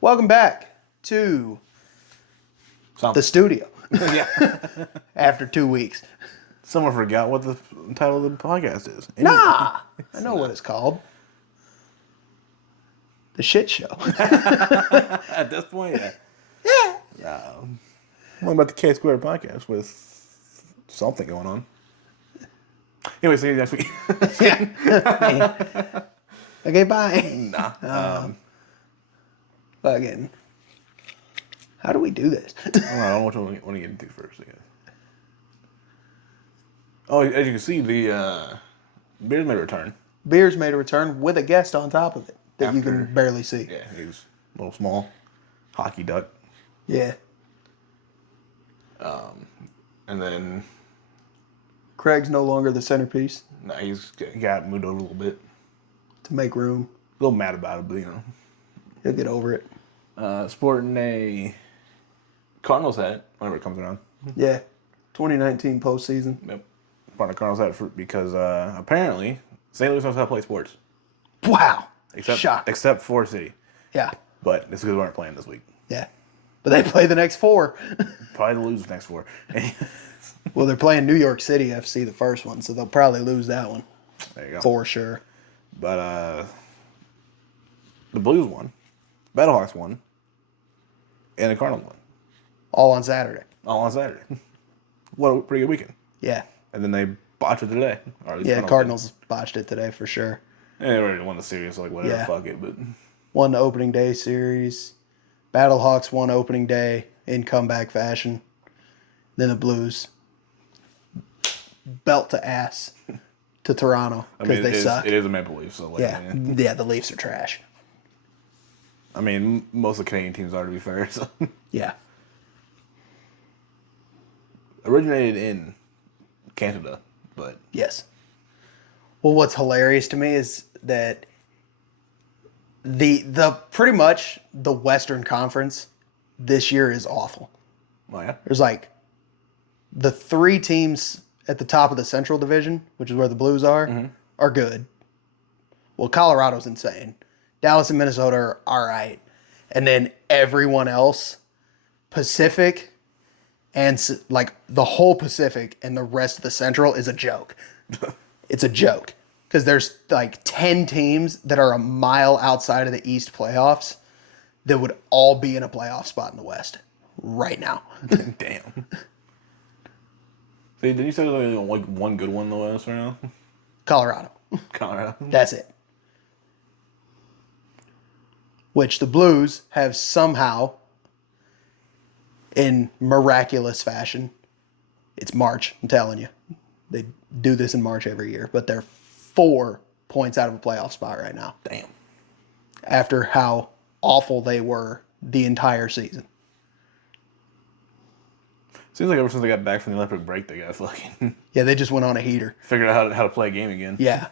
Welcome back to the studio Yeah. after 2 weeks. Someone forgot what the title of the podcast is. Nah, I know what it's called. The Shit Show. At this point, yeah. What about the K Squared podcast with something going on? Anyway, see you next week. Okay, bye. Nah. Again, how do we do this? I don't know what you want to get into first, I guess. Oh, as you can see, the Bears made a return. Beers made a return with a guest on top of it that you After- can barely see. Yeah, he was a little small. Hockey duck. Yeah. And then, Craig's no longer the centerpiece he got moved over a little bit. to make room. A little mad about it, but, He'll get over it. Sporting a Cardinals hat whenever it comes around. Yeah. 2019 postseason. Yep. Sporting a Cardinals hat because apparently St. Louis knows how to play sports. Wow. Except, Shock. Except for City. Yeah. But it's because we aren't playing this week. Yeah. But they play the next 4. Probably lose the next 4. Well, they're playing New York City FC, the first one, so they'll probably lose that one. There you go. For sure. But the Blues won. Battlehawks won. And the Cardinals won. All on Saturday. All on Saturday. What a pretty good weekend. Yeah. And then they botched it today. Or at least Yeah, Cardinals botched it today for sure. And they already won the series, so like whatever, Yeah. fuck it. But Won the opening day series. Battlehawks won opening day in comeback fashion. Then the Blues belt to ass to Toronto because they suck. It is a Maple Leafs, so like, Yeah, the Leafs are trash. I mean, most of the Canadian teams are, to be fair. So. Yeah. Originated in Canada, but Yes. Well, what's hilarious to me is that the pretty much the Western Conference this year is awful. oh yeah, There's like the 3 teams at the top of the Central Division, which is where the Blues are good. Well, Colorado's insane. Dallas and Minnesota are all right. And then everyone else, Pacific and like the whole Pacific and the rest of the Central is a joke. It's a joke. Because there's like 10 teams that are a mile outside of the East playoffs that would all be in a playoff spot in the West right now. damn. See, did you say there's only like one good one in the West right now? Colorado. Colorado. That's it. Which the Blues have somehow, in miraculous fashion, it's March, I'm telling you. They do this in March every year, but they're 4 points out of a playoff spot right now. Damn. After how awful they were the entire season. Seems like ever since they got back from the Olympic break, they got fucking Yeah, they just went on a heater. figured out how to play a game again. Yeah.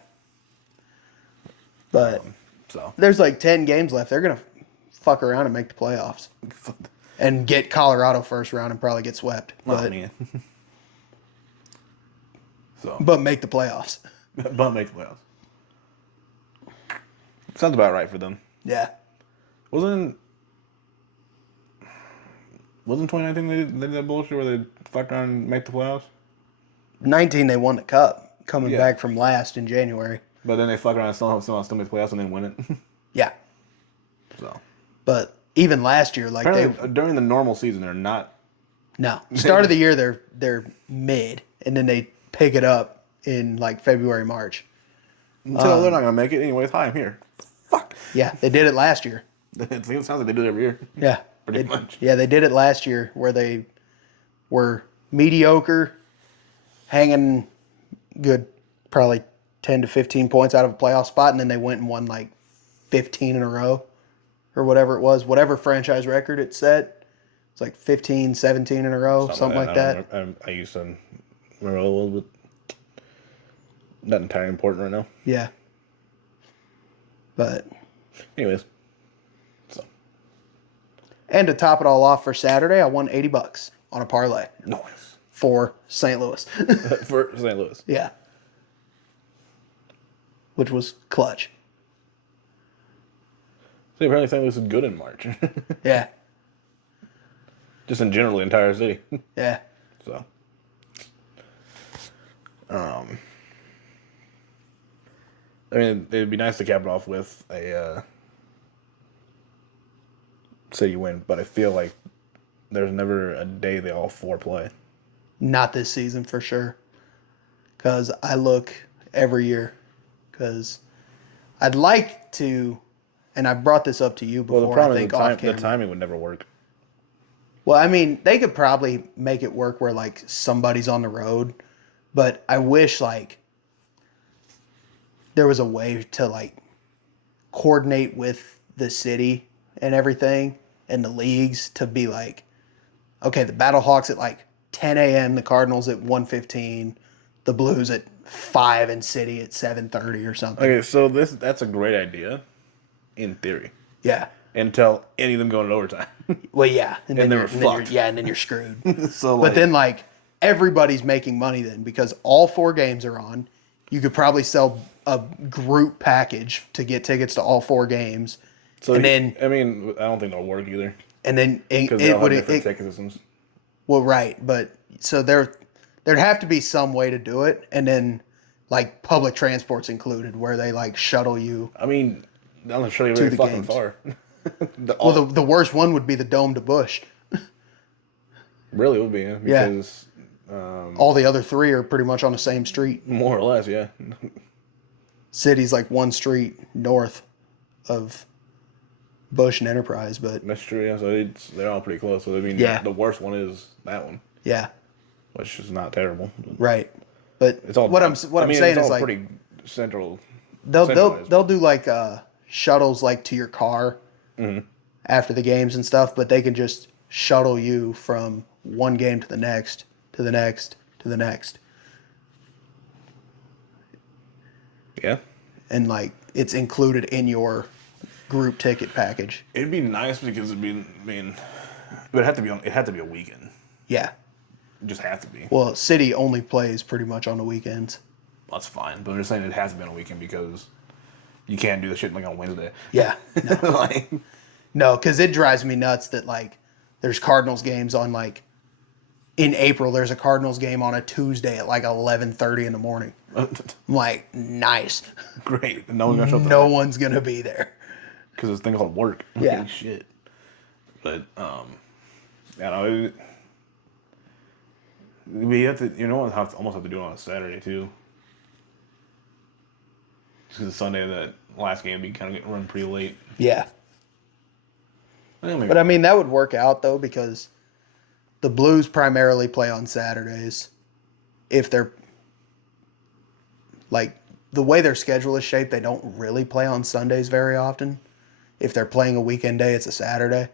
But So there's like 10 games left. They're going to fuck around and make the playoffs. And get Colorado first round and probably get swept. I mean, so But make the playoffs. but make the playoffs. Sounds about right for them. Yeah. Wasn't 2019 they did that bullshit where they fucked around and make the playoffs? 19, they won the cup coming Yeah. back from last in January. But then they fuck around and still make the playoffs and then win it. Yeah. So But even last year, like apparently during the normal season they're not. no. Start of the year, they're mid. And then they pick it up in like February, March. So they're not gonna make it anyways. Hi, I'm here. Fuck. Yeah, they did it last year. It sounds like they do it every year. Yeah. Pretty much. Yeah, they did it last year where they were mediocre, hanging good, probably 10 to 15 points out of a playoff spot, and then they went and won like 15 in a row or whatever it was. Whatever franchise record it set. It's like 15, 17 in a row, something like that. I used to remember a little bit. Not entirely important right now. Yeah. But, Anyways. So. and to top it all off for Saturday, I won $80 on a parlay Nice. for St. Louis. For St. Louis. Yeah. Which was clutch. So apparently St. Louis is good in March. Yeah. Just in general, the entire city. Yeah. So, I mean, it'd be nice to cap it off with a city win, but I feel like there's never a day they all four play. Not this season for sure. Because I look every year. Because I'd like to, and I brought this up to you before. Well, the problem I think is off the camera. timing would never work. Well, I mean, they could probably make it work where like somebody's on the road, but I wish like there was a way to like coordinate with the city and everything and the leagues to be like, okay, the Battlehawks at like 10 a.m., the Cardinals at 1:15, the Blues at 5 and City at 7:30 or something. Okay, so that's a great idea, in theory. Yeah. Until any of them go into overtime. Well, yeah. And then we're and then fucked. and then you're screwed. So, But then, like, everybody's making money then because all 4 games are on. You could probably sell a group package to get tickets to all 4 games. so and then, I mean, I don't think that'll work either. and then Because they all have different ticket systems. well, right. But so there'd have to be some way to do it. And then, like, public transport's included where they, like, shuttle you. I mean, that'll show you very the fucking games. far. Well, the worst one would be the Dome to Bush. Really would be, because All the other 3 are pretty much on the same street. more or less, yeah. City's like one street north of Bush and Enterprise, but That's true, yeah. So they're all pretty close. So I mean, Yeah. the worst one is that one, yeah, which is not terrible. right. But It's all what I'm saying it's is all like pretty central. they'll centralized. do like shuttles like to your car after the games and stuff, but they can just shuttle you from one game to the next, to the next, to the next, Yeah, and like it's included in your group ticket package. it'd be nice because it'd be. I mean, it would have to be. It had to be a weekend. Yeah. It just has to be. Well, City only plays pretty much on the weekends. That's fine, but I'm just saying it has to be on a weekend because you can't do the shit like on Wednesday. Yeah. No. Like, No, because it drives me nuts that like there's Cardinals games on like in April. There's a Cardinals game on a Tuesday at like 11:30 in the morning. I'm like, nice. great. No one's gonna show up. No one's gonna be there. Because it's a thing called work. Yeah. Holy shit. But yeah, no, we have to. Almost have to do it on a Saturday too. Because Sunday that last game we kind of get run pretty late. Yeah. Maybe- But I mean, that would work out though because the Blues primarily play on Saturdays. If they're like the way their schedule is shaped, they don't really play on Sundays very often. If they're playing a weekend day, it's a Saturday.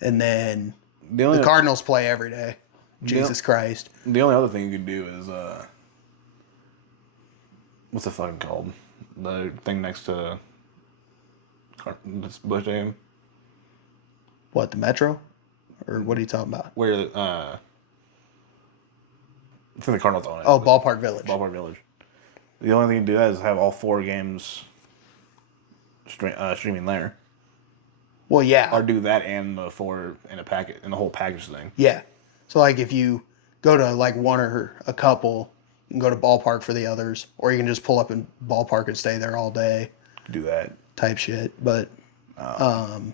And then the Cardinals play every day. Jesus Christ. The only other thing you could do is what's the fucking called? The thing next to this Bush game What, the Metro? Or what are you talking about? where I think the Cardinals own it. Oh, Ballpark Village. Ballpark Village. The only thing you can do is have all 4 games streaming there, Well, yeah. or do that and the 4 in a packet in the whole package thing. Yeah. So, like, if you go to, like, one or a couple, you can go to Ballpark for the others, or you can just pull up in Ballpark and stay there all day Do that. type shit. But, 'Cause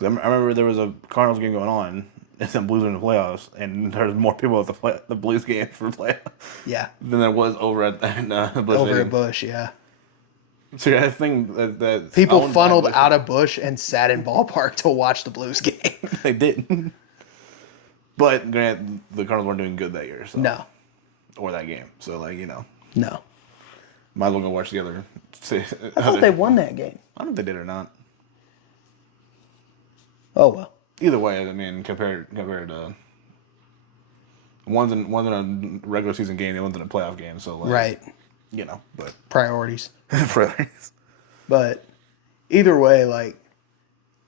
I remember there was a Cardinals game going on, and the Blues were in the playoffs, and there was more people at the Blues game for playoffs yeah. than there was over at Bush Over Stadium. at Bush, yeah. So yeah, I think that People owned by funneled Busch. out of Bush and sat in Ballpark to watch the Blues game. They did. But granted, the Cardinals weren't doing good that year, so No. or that game. So like No. might as well go watch the other. I thought they won that game. I don't know if they did or not. Oh, well. Either way, I mean, compared to one's in a regular season game, the one's in a playoff game. So like, Right. But Priorities. priorities. But either way, like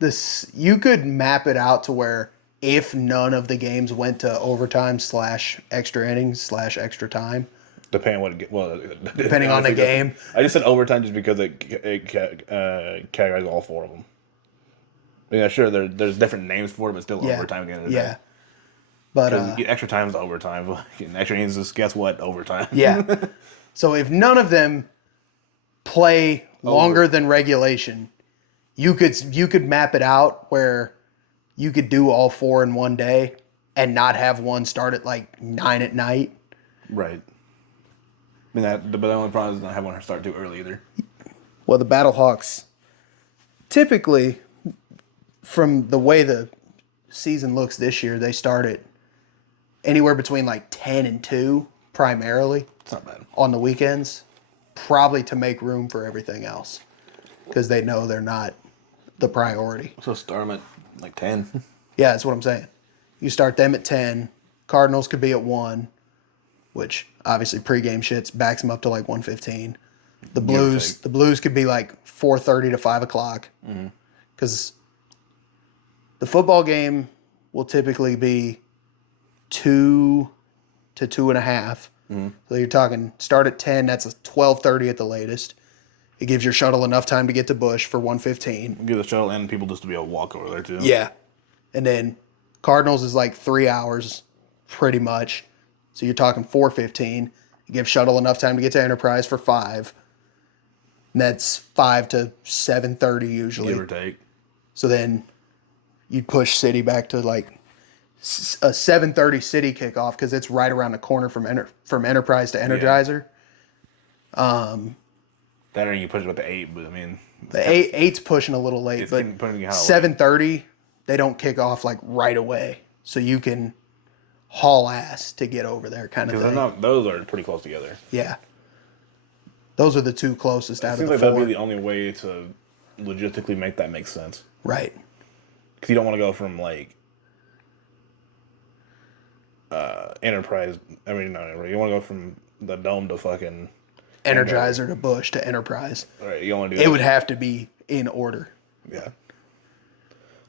this, you could map it out to where if none of the games went to overtime / extra innings / extra time, Depending on the game. I just said overtime just because it categorizes all four of them. Yeah, sure. There's different names for it, but still overtime at the end of the day. Yeah. But Because extra time is overtime. Extra innings is, guess what, overtime. Yeah. So if none of them play longer than regulation, you could map it out where you could do all four in one day and not have one start at like 9 at night. Right. But the only problem is not having one start too early either. Well, the Battlehawks, typically, from the way the season looks this year, they start at anywhere between like 10 and 2 primarily. It's not bad. On the weekends, probably to make room for everything else because they know they're not the priority. So start them at like 10. Yeah, that's what I'm saying. You start them at 10. Cardinals could be at 1, which obviously pregame shits backs them up to like 1:15. The Blues could be like 4:30 to 5 o'clock because the football game will typically be 2 to 2.5. So you're talking start at 10. That's a 12:30 at the latest. It gives your shuttle enough time to get to Bush for 1:15. Give the shuttle and people just to be able to walk over there too. Yeah, and then Cardinals is like 3 hours, pretty much. So you're talking 4:15. You give shuttle enough time to get to Enterprise for 5. And that's 5 to 7:30 usually. Give or take. So then you'd push City back to like a 7:30 City kickoff because it's right around the corner from Enterprise to Energizer. That or you push it up to 8, but I mean the 8's pushing a little late, but 7:30 they don't kick off like right away, so you can haul ass to get over there, kind of thing. Because those are pretty close together. Yeah, those are the two closest out of the four. Seems like that'd be the only way to logistically make that make sense. Right. Because you don't want to go from like Enterprise. I mean, no, you want to go from the Dome to fucking Energizer to Bush to Enterprise. All right, you don't want to do that. It would have to be in order. Yeah.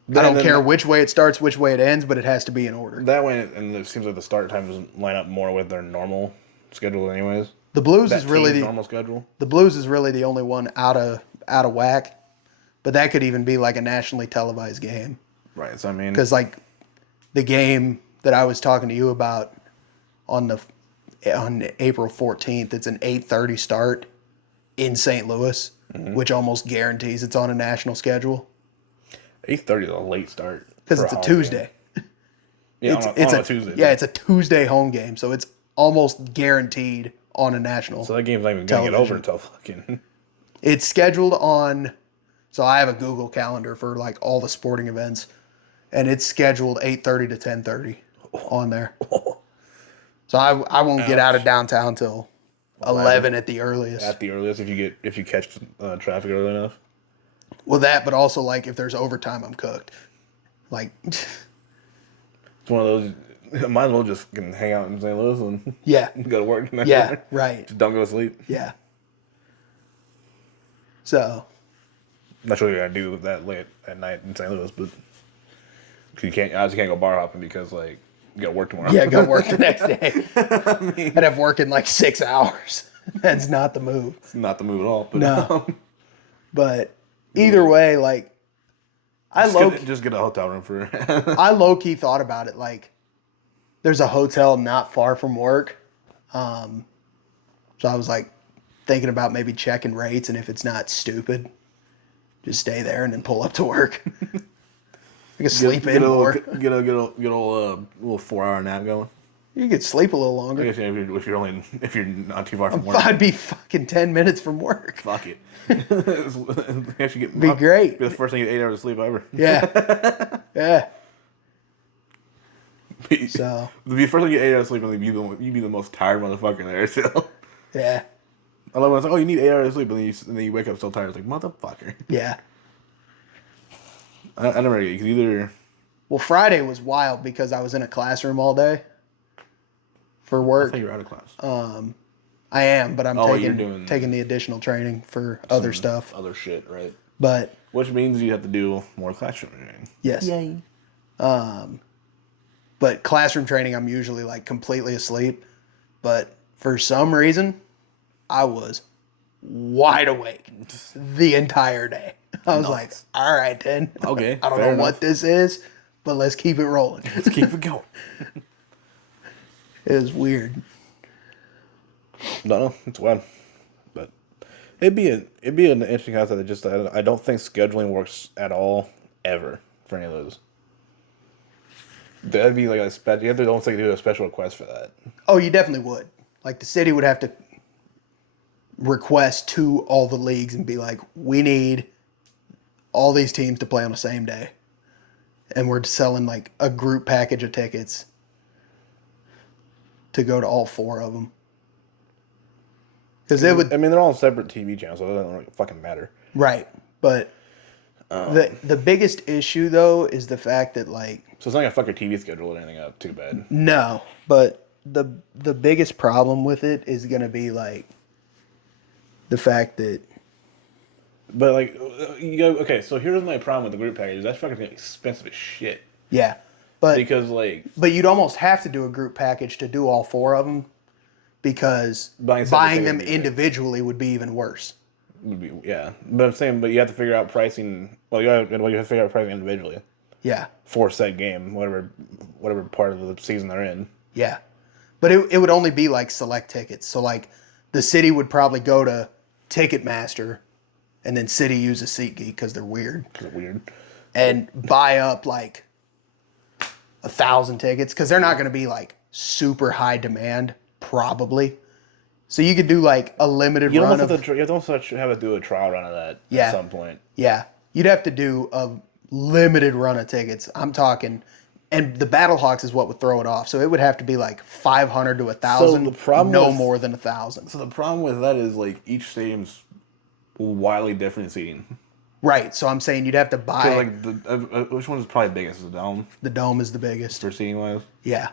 I don't care which way it starts, which way it ends, but it has to be in order. That way, and it seems like the start times line up more with their normal schedule, anyways. The Blues is really the normal schedule. The Blues is really the only one out of whack, but that could even be like a nationally televised game. Right. So I mean, because like the game that I was talking to you about on April 14th, it's an 8:30 start in St. Louis, which almost guarantees it's on a national schedule. 8:30 is a late start because it's a Tuesday. Yeah, it's on a Tuesday. Yeah, it's a Tuesday home game, so it's almost guaranteed on a national. So that game's not even going to get over until fucking. It's scheduled on. So I have a Google Calendar for like all the sporting events, and it's scheduled 8:30 to 10:30 on there. So I won't get out of downtown till 11 at the earliest. At the earliest, if you catch traffic early enough. Well, that, but also like if there's overtime, I'm cooked. Like, it's one of those. Might as well just hang out in St. Louis and go to work. Yeah, right. Just don't go to sleep. Yeah. So. I'm not sure you're gonna do that late at night in St. Louis, but you can't. I just can't go bar hopping because like you got work tomorrow. Yeah, go work the next day. I'd have work in like 6 hours. That's not the move. It's not the move at all. But, no. But either way, like just get a hotel room for. I low key thought about it. Like, there's a hotel not far from work, so I was like thinking about maybe checking rates, and if it's not stupid, just stay there and then pull up to work. I can sleep in more. Get a little 4-hour nap going. You could sleep a little longer. I guess if you're not too far from work. I'd be fucking 10 minutes from work. Fuck it. Be great. Be the first thing you get 8 hours of sleep ever. Yeah. Yeah. So the first thing you get 8 hours of sleep, and you'd be the most tired motherfucker there. So yeah. I love when it's like, oh, you need 8 hours of sleep, and then you wake up so tired. It's like, motherfucker. Yeah. I never get either. Well, Friday was wild because I was in a classroom all day for work. I thought you were out of class. I am, but I'm taking the additional training for other stuff. Other shit, right? But which means you have to do more classroom training. Yes. Yay. But classroom training, I'm usually like completely asleep. But For some reason, I was wide awake the entire day. I was like, Nice. all right, then. Okay, I don't fair know what enough. this is, but let's keep it rolling. Let's keep it going. It was weird. No, it's wild. But it'd be an interesting concept that just I don't think scheduling works at all ever for any of those. That'd be like a special. You have to almost like do a special request for that. Oh, you definitely would. Like the city would have to request to all the leagues and be like, we need all these teams to play on the same day. And we're selling like a group package of tickets to go to all 4 of them. Because it would. I mean, they're all separate TV channels, so it doesn't really fucking matter. Right. But the biggest issue, though, is the fact that, like. So it's not gonna fuck your TV schedule or anything up too bad. No. But the biggest problem with it is going to be, like, the fact that. But like, you go okay. So here's my problem with the group packages. That's fucking expensive as shit. Yeah. But Because like, But you'd almost have to do a group package to do all 4 of them because Buying separate buying tickets them would be individually would be even worse. would be yeah. But I'm saying, but you have to figure out pricing. Well, you have to figure out pricing individually Yeah. for said game, whatever part of the season they're in. Yeah. But it would only be like select tickets. So like the city would probably go to Ticketmaster and then city uses SeatGeek because they're weird Because it's weird. and buy up like 1,000 tickets because they're not going to be like super high demand probably. So you could do like a limited You run almost of. have to. You almost have to do a trial run of that Yeah. at some point. Yeah. You'd have to do a limited run of tickets. I'm talking. And the Battlehawks is what would throw it off. So it would have to be like 500 to 1,000. So the problem no with- more than 1,000. So the problem with that is like each stadium's wildly different seating. Right. So I'm saying you'd have to buy. So like which one is probably biggest? Is the Dome The Dome is the biggest. for seating wise? Yeah.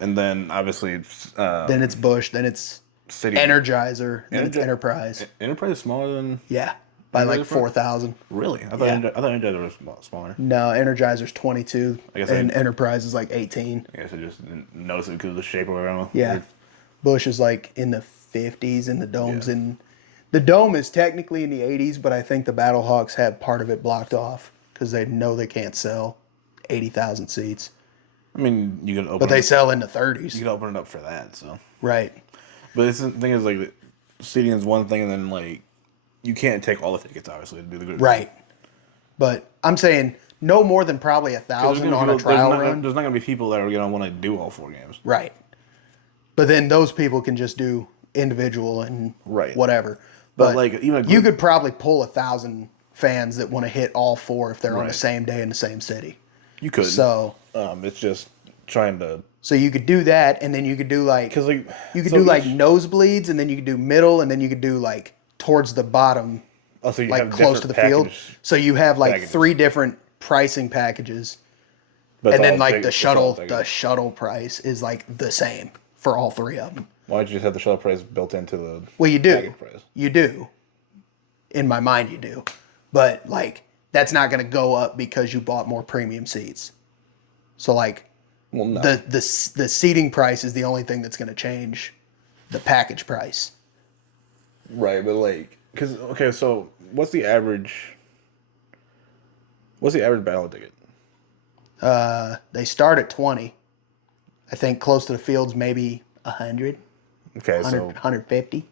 And then obviously Then it's Bush. Then it's City Energizer. Then it's Energi- Enterprise. Enterprise is smaller than Yeah. By like Energizer? 4,000. really. I thought Yeah. I thought Energizer was smaller. No, Energizer's 22. I guess And Enterprise is like 18. I guess I just didn't notice it because of the shape or whatever. Yeah. Bush is like in the 50s and the Dome's in. The Dome is technically in the 80s, but I think the Battlehawks have part of it blocked off because they know they can't sell 80,000 seats. I mean, you could open. But they it, sell in the 30s. you could open it up for that. So, Right. but the thing is, like, seating is one thing, and then like, you can't take all the tickets obviously to do the group. Right. But I'm saying no more than probably 1,000 on a trial run. There's not gonna be people that are gonna want to do all 4 games. Right. But then those people can just do individual and Right. whatever. But like, even a you group, could probably pull 1,000 fans that want to hit all 4 if they're on the Right. same day in the same city. you could. So It's just trying to you could do that, and then you could do like because like you could so do like each- nosebleeds, and then you could do middle, and then you could do like towards the bottom, oh, so you like have close to the different field. package, So you have like packages. 3 different pricing packages, but and it's then all like big- the it's all shuttle big. the shuttle price is like the same for all 3 of them. Why don't you just have the shuttle price built into the Well, you do. package price? You do. In my mind, you do. But, like, that's not going to go up because you bought more premium seats. So, like, Well, no. the seating price is the only thing that's going to change the package price. Right, but like, because okay, so what's the average? What's the average battle ticket? They start at 20. I think close to the fields, maybe 100, Okay, 100 so 150.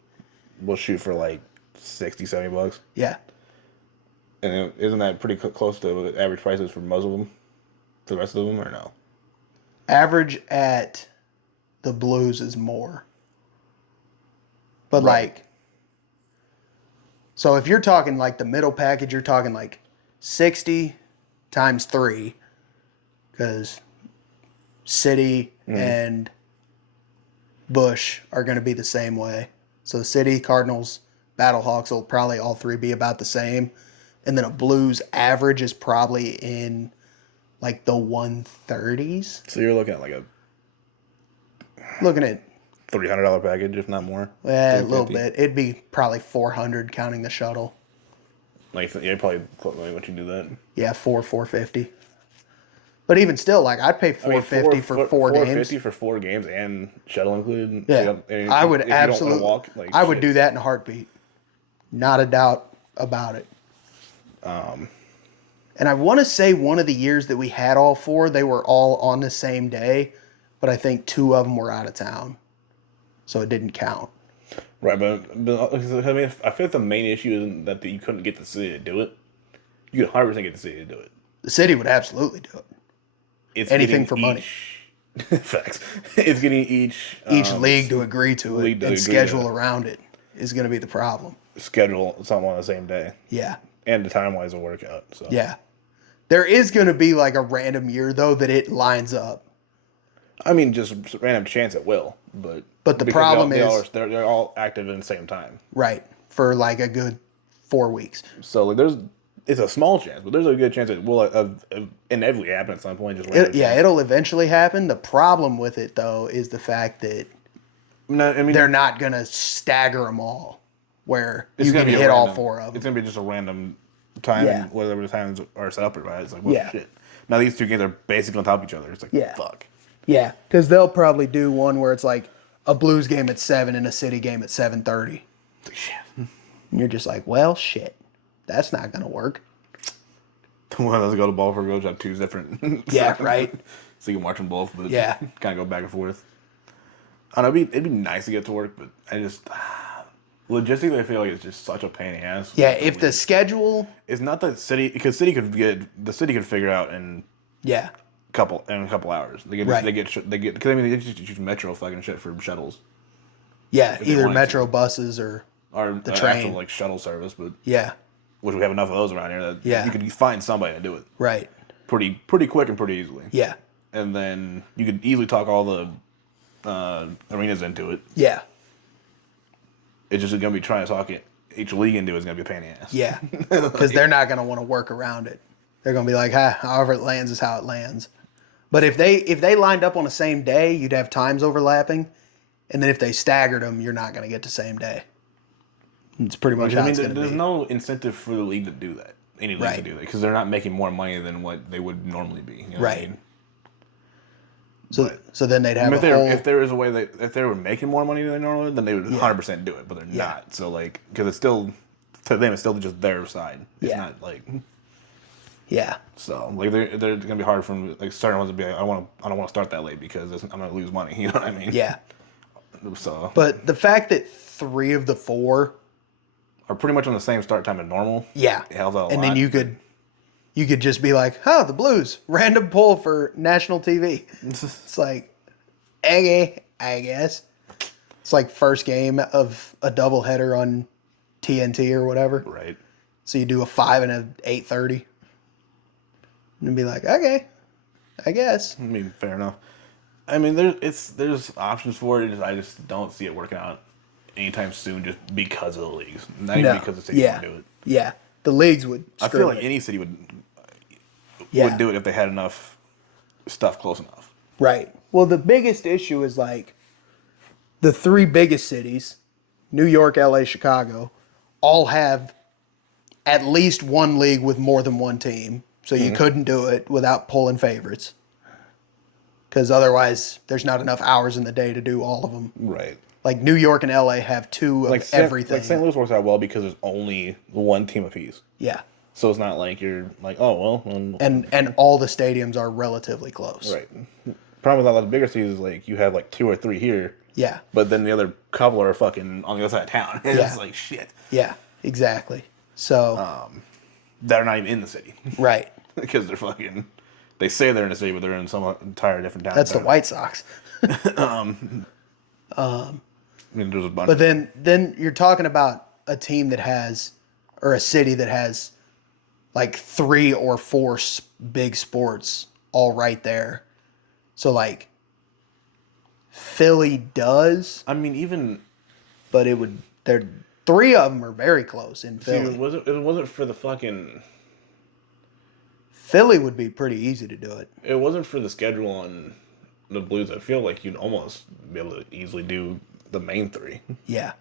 we'll shoot for like 60, 70 bucks, Yeah. and isn't that pretty close to what the average prices for most of them, for the rest of them, or no? Average at the Blues is more. But Right. like, so if you're talking like the middle package, you're talking like 60 times 3, because City and Bush are going to be the same way. So the City, Cardinals, Battlehawks will probably all 3 be about the same. And then a Blues average is probably in like the 130s. So you're looking at like a Looking at $300 package, if not more. a little 350. bit. It'd be probably 400 counting the shuttle. Like, yeah, probably once you do that. Yeah, 450. But even still, like I'd pay $450 for 4 games. $450 for 4 games and shuttle included. Yeah, And I would if you don't wanna absolutely. walk, like, I would shit. do that in a heartbeat. Not a doubt about it. And I want to say one of the years that we had all 4, they were all on the same day, but I think 2 of them were out of town, so it didn't count. Right, but I mean, I feel like the main issue isn't that you couldn't get the city to do it. You could 100% get the city to do it. The city would absolutely do it. It's Anything for money. Facts. It's getting each League to agree to it and schedule around it is going to be the problem. Schedule something on the same day. Yeah. And the time-wise will work out. So. Yeah. There is going to be like a random year, though, that it lines up. I mean, just random chance it will. But the problem is... They're all active at the same time. Right. For like a good 4 weeks. So like, it's a small chance, but there's a good chance it will inevitably happen at some point. It'll eventually happen. The problem with it, though, is the fact that they're not going to stagger them all where you can hit all 4 of them. It's going to be just a random time, whatever the times are set up, right? It's like, well, shit. Now these 2 games are basically on top of each other. It's like, fuck. Yeah, because they'll probably do one where it's like a Blues game at 7 and a City game at 7:30. Shit. And you're just like, well, shit. That's not going to work. Well, let's go to ball for goals. Have 2 different. Yeah, right. So you can watch them both, but kind of go back and forth. I don't know, it'd be nice to get to work, but I just logistically I feel like it's just such a pain in the ass. Yeah, if the schedule, it's not that city because city could figure it out in a couple hours. They get because I mean they just use Metro fucking shit for shuttles. Yeah, either Metro buses or the train, actual like shuttle service, but which we have enough of those around here that you could find somebody to do it. Right. Pretty quick and pretty easily. Yeah. And then you could easily talk all the arenas into it. Yeah. It's just going to be trying to talk each league into it is going to be a pain in the ass. Yeah. Because they're not going to want to work around it. They're going to be like, however it lands is how it lands. But if they lined up on the same day, you'd have times overlapping. And then if they staggered them, you're not going to get the same day. It's pretty much how it's going to be. There's no incentive for the league to do that. Any league to do that because they're not making more money than what they would normally be. You know what I mean? So then they'd have if there is a way if they were making more money than they normally, then they would 100% do it. But they're not. So like because it's still to them it's still just their side. It's not like So like they're gonna be hard for them, like certain ones to be like I don't want to start that late because I'm gonna lose money. You know what I mean? Yeah. So. But the fact that 3 of the 4 are pretty much on the same start time as normal. Yeah. It helps out a lot. And then you could just be like, oh, the Blues, random poll for national TV. It's like, okay, I guess. It's like first game of a doubleheader on TNT or whatever. Right. So you do a 5 and a 8:30. And be like, okay, I guess. I mean, fair enough. I mean, there's options for it. I just don't see it working out anytime soon just because of the leagues. Not even because the city would do it. Yeah. The leagues would I feel like any city would do it if they had enough stuff close enough. Right. Well, the biggest issue is like the 3 biggest cities, New York, LA, Chicago, all have at least one league with more than one team. So you couldn't do it without pulling favorites. Because otherwise, there's not enough hours in the day to do all of them. Right. Like New York and LA have 2 of everything. Like St. Louis works out well because there's only one team apiece. Yeah. So it's not like you're like, oh well. And all the stadiums are relatively close. Right. Problem with a lot of the bigger cities is like you have like 2 or 3 here. Yeah. But then the other couple are fucking on the other side of town. It's like shit. Yeah. Exactly. So. They're not even in the city. Right. Because they're fucking. They say they're in the city, but they're in some entire different town. That's the White Sox. I mean, there's a bunch. But then you're talking about a team that has, or a city that has, like 3 or 4 big sports all right there. So like, Philly does. I mean, even. But it would. There, 3 of them are very close in Philly. See, it wasn't for the fucking. Philly would be pretty easy to do it. It wasn't for the schedule on the Blues. I feel like you'd almost be able to easily do the main 3. Yeah.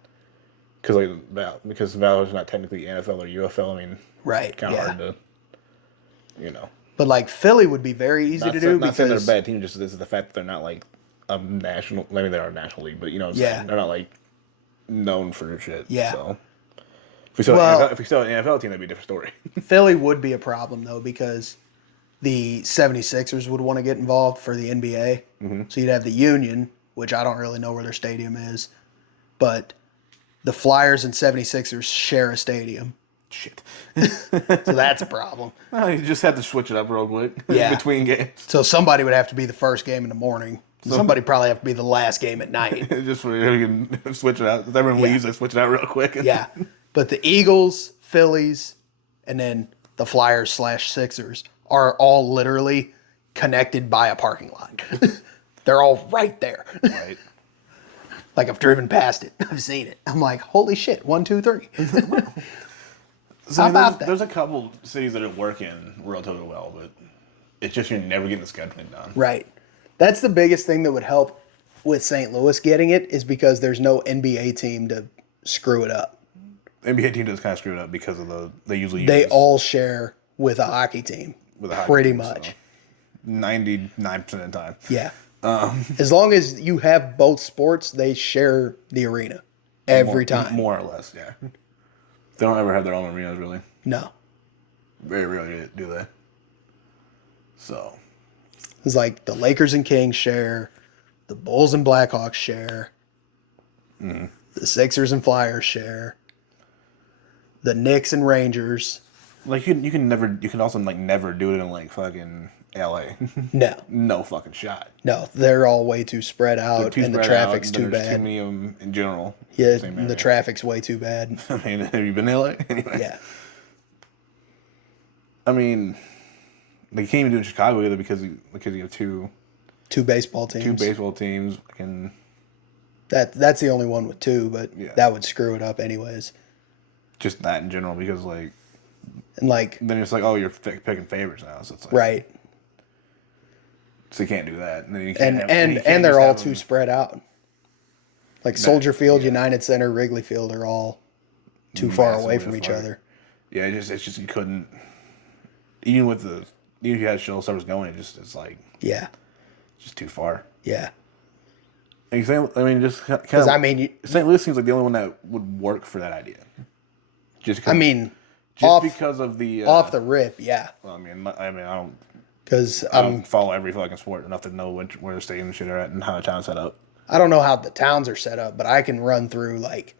Because Valor's not technically NFL or UFL. I mean, right. Kind of hard to, But like Philly would be very easy to do Not saying they're a because bad team. Just this is the fact that they're not like a national. Maybe they are a national league, but you know what I'm saying. They're not like known for shit. Yeah. So if we saw if we saw an NFL team, that'd be a different story. Philly would be a problem though because the 76ers would want to get involved for the NBA. Mm-hmm. So you'd have the Union, which I don't really know where their stadium is, but the Flyers and 76ers share a stadium. Shit. So that's a problem. Well, you just had to switch it up real quick between games. So somebody would have to be the first game in the morning. Somebody probably have to be the last game at night. Just so you can switch it out. If everyone leaves, they switch it out real quick. Yeah. But the Eagles, Phillies, and then the Flyers/Sixers are all literally connected by a parking lot. They're all right there. Right. Like I've driven past it. I've seen it. I'm like, holy shit, 1, 2, 3. So, How about that? There's a couple cities that are working relatively well, but it's just you're never getting the scheduling done. Right. That's the biggest thing that would help with St. Louis getting it is because there's no NBA team to screw it up. NBA team does kind of screw it up because of they usually They all share with a hockey team. With a hockey pretty team, much. So 99% of the time. Yeah. As long as you have both sports, they share the arena every time. More or less, yeah. They don't ever have their own arenas, really. No. Very rarely do they. So. It's like the Lakers and Kings share, the Bulls and Blackhawks share, the Sixers and Flyers share, the Knicks and Rangers. Like you can also like never do it in like fucking LA. No. No fucking shot. No, they're all way too spread out, and the traffic's too bad. There's too many of them in general. Yeah, the traffic's way too bad. I mean, have you been to LA? Anyway. Yeah. I mean, they can't even do it in Chicago either because you have two baseball teams. Two baseball teams. That's the only one with two, but that would screw it up anyways. Just that in general because and then it's like, oh, you're picking favorites now, so it's like, right. So you can't do that, and then you can't and they're all too spread out. Like Soldier Field, United Center, Wrigley Field are all too far away from each other. Yeah, it's just you couldn't. Even if you had show servers going, it's like just too far. Yeah. St. Louis seems like the only one that would work for that idea. Just because of the off the rip, yeah. Well, I don't. Because I don't follow every fucking sport enough to know where the stadium and shit are at and how the town's set up. I don't know how the towns are set up, but I can run through like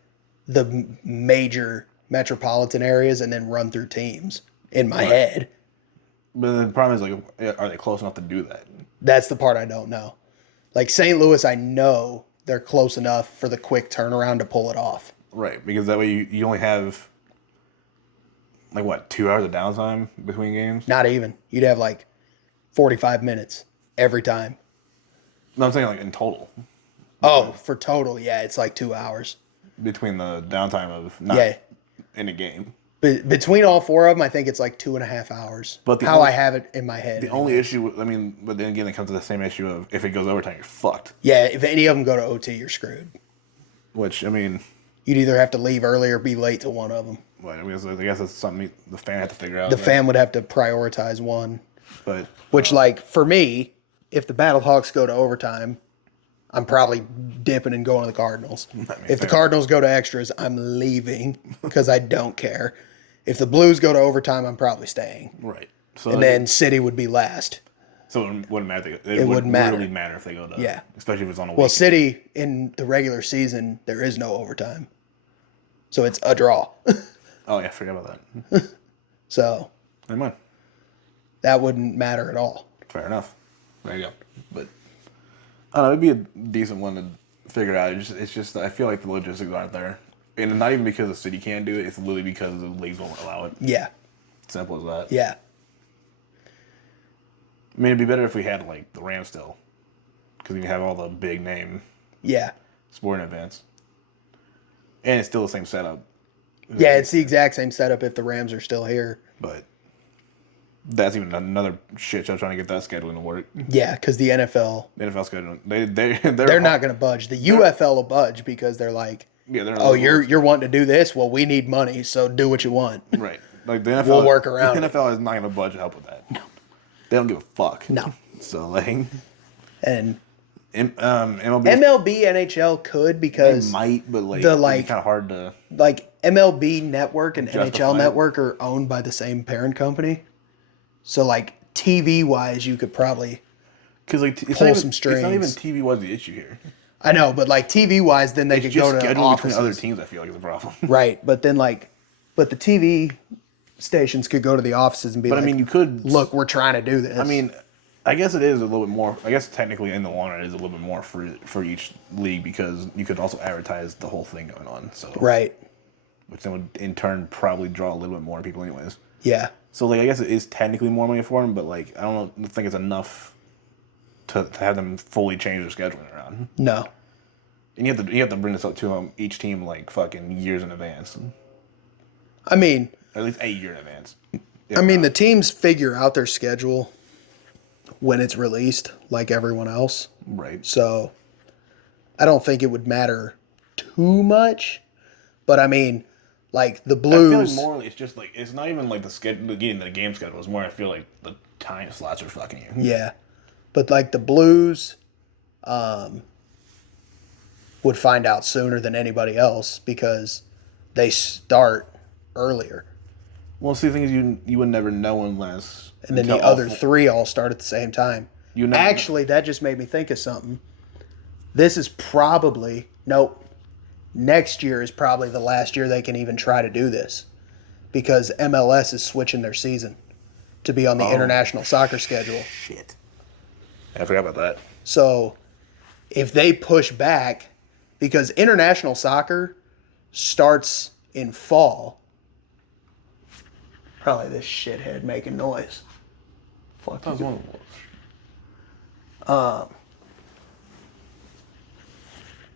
the major metropolitan areas and then run through teams in my head. But the problem is, like, are they close enough to do that? That's the part I don't know. Like St. Louis, I know they're close enough for the quick turnaround to pull it off. Right, because that way you only have, like, what, 2 hours of downtime between games? Not even. You'd have, like, 45 minutes every time. No, I'm saying, like, in total. Oh, for total, yeah, it's like 2 hours. Between the downtime of not in a game. Between all four of them, I think it's like 2.5 hours. But I have it in my head. The only issue, but then again, it comes to the same issue of if it goes overtime, you're fucked. Yeah, if any of them go to OT, you're screwed. Which, I mean... You'd either have to leave early or be late to one of them. Well, I guess that's something the fan had to figure out. The fan would have to prioritize one. But for me, if the Battlehawks go to overtime, I'm probably dipping and going to the Cardinals. If the Cardinals go to extras, I'm leaving because I don't care. If the Blues go to overtime, I'm probably staying. Right. So then City would be last. So it wouldn't matter. It wouldn't really matter if they go to. Yeah. Especially if it's on a weekend. Well, City in the regular season, there is no overtime, so it's a draw. Oh yeah, forget about that. So. Never mind. That wouldn't matter at all. Fair enough. There you go. But I don't know. It'd be a decent one to figure out. It's just I feel like the logistics aren't there. And not even because the city can't do it, it's literally because the leagues won't allow it. Yeah. Simple as that. Yeah. I mean, it'd be better if we had, like, the Rams still. Because you have all the big name sporting events. And it's still the same setup. Yeah, it's the exact same setup if the Rams are still here. But that's even another shit show trying to get that scheduling to work. Yeah, because the NFL... The NFL scheduling... They're not going to budge. The UFL will budge because they're like... Yeah, you're wanting to do this? Well, we need money, so do what you want. Right. Like the NFL, we'll work around. The NFL is not going to budge to help with that. No. They don't give a fuck. No. So like, And MLB MLB, NHL could they because might, but like the it'd be kind of hard to MLB Network and justify NHL it. Network are owned by the same parent company. So like TV wise, you could probably because like pull some It's not even strings. TV was the issue here. I know, but like TV wise, then they It's could just go to scheduling between offices. other teams. I feel like is the problem. Right, but then but the TV stations could go to the offices and be But like, I mean, you could look, we're trying to do this. I mean, I guess it is a little bit more. I guess technically in the long run, it is a little bit more for each league because you could also advertise the whole thing going on. So right, which then would in turn probably draw a little bit more people, anyways. yeah, So like, I guess it is technically more money for them, but like, I don't think it's enough to have them fully change their scheduling around. no, And you have to bring this up to each team like fucking years in advance, I mean, at least a year in advance. the teams figure out their schedule when it's released, like everyone else. Right. So I don't think it would matter too much. But I mean, like the I Blues. feel like more it's just like it's not even like the schedule, getting the game schedule. It's more I feel like the time slots are fucking you. Yeah. But like the Blues would find out sooner than anybody else because they start earlier. Well, see, the thing is, you would never know unless. And then until the all other three all start at the same time. You never Actually, that just made me think of something. This is probably, nope, next year is probably the last year they can even try to do this because MLS is switching their season to be on the international soccer schedule. Shit. I forgot about that. So if they push back, because international soccer starts in fall. Probably this shithead making noise. Fuck That was you. one of them.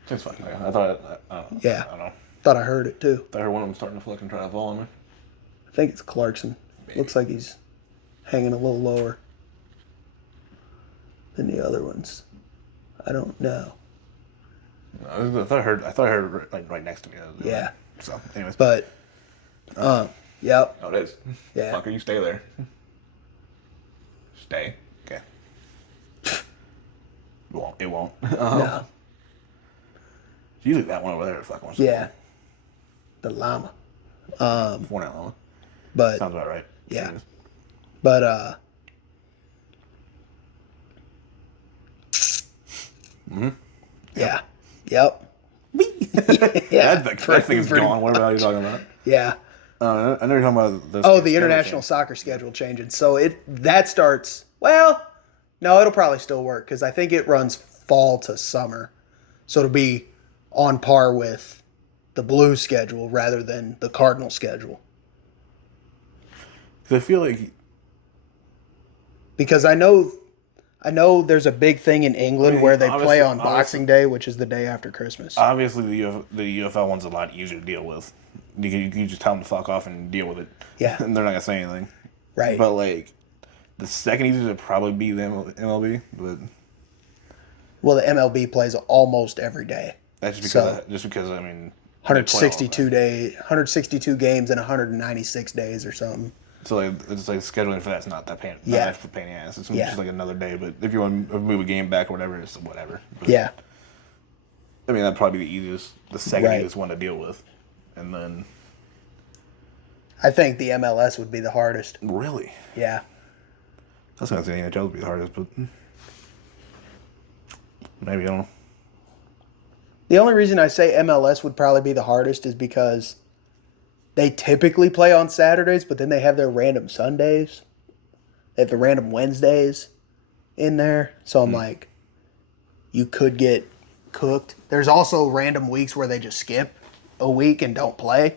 It's fine. I thought. I don't know. Yeah. I don't know. Thought I heard it too. I heard one of them starting to fucking try to fall on me. I think it's Clarkson. Maybe. Looks like he's hanging a little lower than the other ones. I don't know. No, I thought I heard like right next to me. Yeah. So, anyways. But, yep. Oh, it is. Yeah. Fucker, you stay there. Stay. Okay. It won't. It won't. No. Usually that one over there fucking wants to Yeah. The llama. 4-9 llama. But, Sounds about right. yeah. Anyways. but, yeah. Yep. Yeah. That thing is gone. What about you talking about? Yeah. I know you're talking about the The international soccer schedule changing. So that starts, well, no, it'll probably still work because I think it runs fall to summer. So it'll be on par with the Blues schedule rather than the Cardinal schedule. Because I feel like Because I know there's a big thing in England where they play on Boxing Day, which is the day after Christmas. obviously the UFL one's a lot easier to deal with. You can just tell them to fuck off and deal with it. Yeah. And they're not gonna say anything. Right. But like, the second easiest would probably be the MLB. But Well, the MLB plays almost every day. that's just So- because I mean, they play all of 162 games in 196 days or something. So like, it's like scheduling for that's not that pain. Yeah. Not that pain in the ass. It's just like another day. But if you want to move a game back or whatever, it's whatever. But, Yeah. I mean, that'd probably be the easiest, the second Right. easiest one to deal with. And then, I think the MLS would be the hardest. really, Yeah. I was gonna say NHL would be the hardest, but maybe I don't know. The only reason I say MLS would probably be the hardest is because they typically play on Saturdays, but then they have their random Sundays. They have the random Wednesdays in there. So I'm like, you could get cooked. There's also random weeks where they just skip a week and don't play.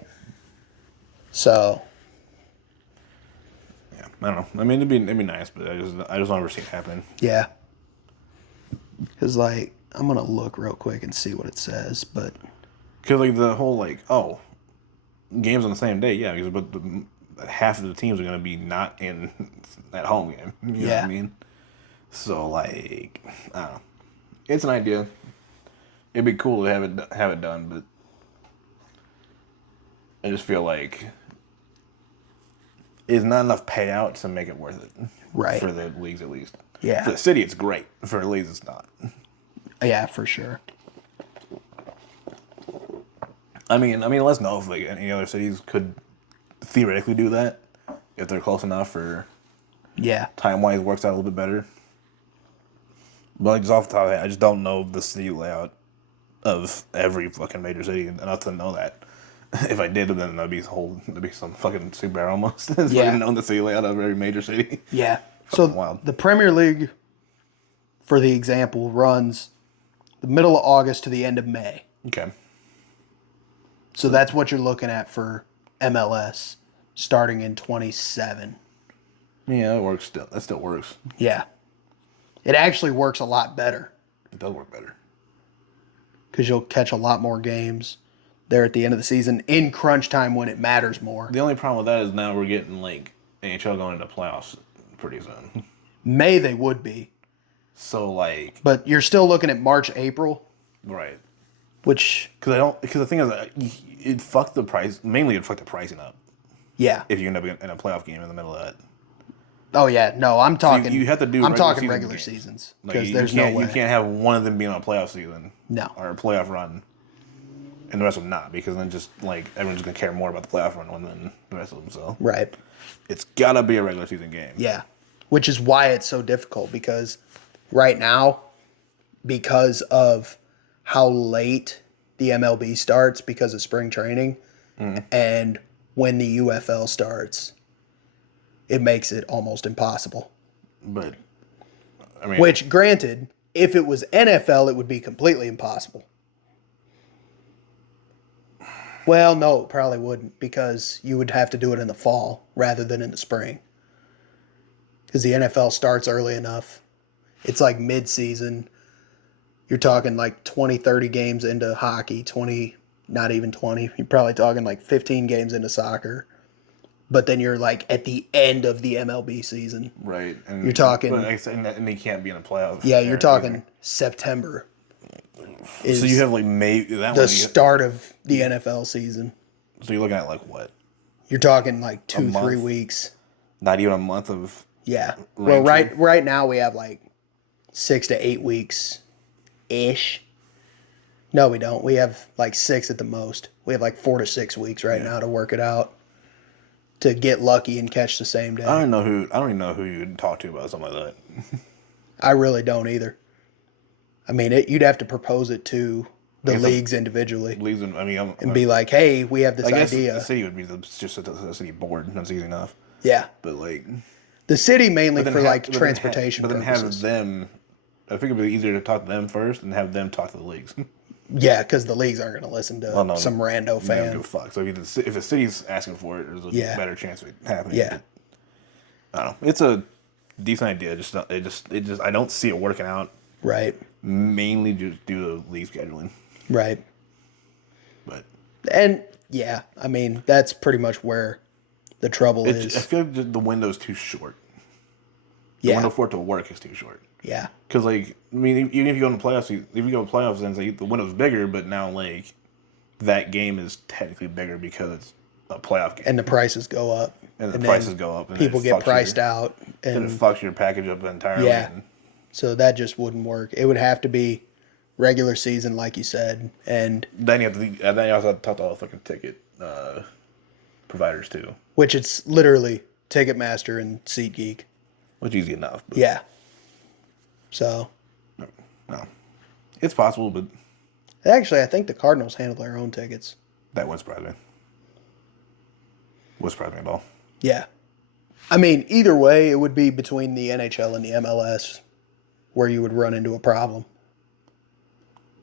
So, Yeah, I don't know. I mean, it'd be nice, but I just don't ever see it happening. yeah. Because, like, I'm going to look real quick and see what it says, but Because like the whole games on the same day, yeah. Because half of the teams are gonna be not in that home game. You know what I mean? So like, I don't know. It's an idea. It'd be cool to have it done, but I just feel like is not enough payout to make it worth it. Right. For the leagues, at least. Yeah. For the city, it's great. For the leagues, it's not. Yeah, for sure. I mean, let's know if like any other cities could theoretically do that if they're close enough, or time wise works out a little bit better. But like, just off the top of my head, I just don't know the city layout of every fucking major city enough to know that. If I did, then that'd be some fucking superhero almost. If I didn't know the city layout of every major city. Yeah. So wild. The Premier League, for the example, runs the middle of August to the end of May. Okay. So that's what you're looking at for MLS starting in 27. Yeah, that works still. That still works. Yeah. It actually works a lot better. It does work better. Because you'll catch a lot more games there at the end of the season in crunch time when it matters more. The only problem with that is now we're getting like NHL going into playoffs pretty soon. May they would be. So like, but you're still looking at March, April, right? Which because the thing is, it fucked the price. Mainly, it fucked the pricing up. Yeah. If you end up in a playoff game in the middle of that. Oh yeah, no, I'm talking. So you have to do. I'm talking regular seasons because there's no way you can't have one of them being on a playoff season. No. Or a playoff run, and the rest of them not, because then just like everyone's gonna care more about the playoff run than the rest of them. So right, it's gotta be a regular season game. Yeah, which is why it's so difficult because right now, because of how late the MLB starts because of spring training, and when the UFL starts, it makes it almost impossible. But, I mean... Which, granted, if it was NFL, it would be completely impossible. Well, no, it probably wouldn't, because you would have to do it in the fall rather than in the spring. Because the NFL starts early enough. It's like mid-season. You're talking like 20, 30 games into hockey, 20, not even 20. You're probably talking like 15 games into soccer. But then you're like at the end of the MLB season. Right. And you're talking... And they can't be in a playoff. Yeah, you're talking either. September. So you have like May... the start of the NFL season. So you're looking at like what? You're talking like 2-3 weeks. Not even a month of... Yeah. Well, right now we have like 6 to 8 weeks-ish. No, we don't. We have like 6 at the most. We have like 4 to 6 weeks right now to work it out. To get lucky and catch the same day. I don't even know who you'd talk to about something like that. I really don't either. I mean, you'd have to propose it to the leagues individually. And be like, hey, we have this idea. The city would be just the city board. That's easy enough. Yeah. But like... The city mainly for like transportation purposes. But then have them... I think it would be easier to talk to them first and have them talk to the leagues. Yeah, because the leagues aren't going to listen to some rando fan. They don't give a fuck. So if the city's asking for it, there's a better chance of it happening. Yeah. I don't know. It's a decent idea. I don't see it working out. Right. Mainly just due to league scheduling. Right. And yeah, I mean, that's pretty much where the trouble is. I feel like the window's too short. The window for it to work is too short. Yeah. Because, like, I mean, even if you go into playoffs, then the window's bigger, but now, like, that game is technically bigger because it's a playoff game. And the prices go up. And the prices go up. And people get priced out. And it fucks your package up entirely. Yeah. So that just wouldn't work. It would have to be regular season, like you said. And then you also have to talk to all the fucking ticket providers, too. Which it's literally Ticketmaster and SeatGeek. Which is easy enough. But... Yeah. So. No. It's possible, but... Actually, I think the Cardinals handle their own tickets. That wouldn't surprise me. Wouldn't surprise me at all. Yeah. I mean, either way, it would be between the NHL and the MLS where you would run into a problem.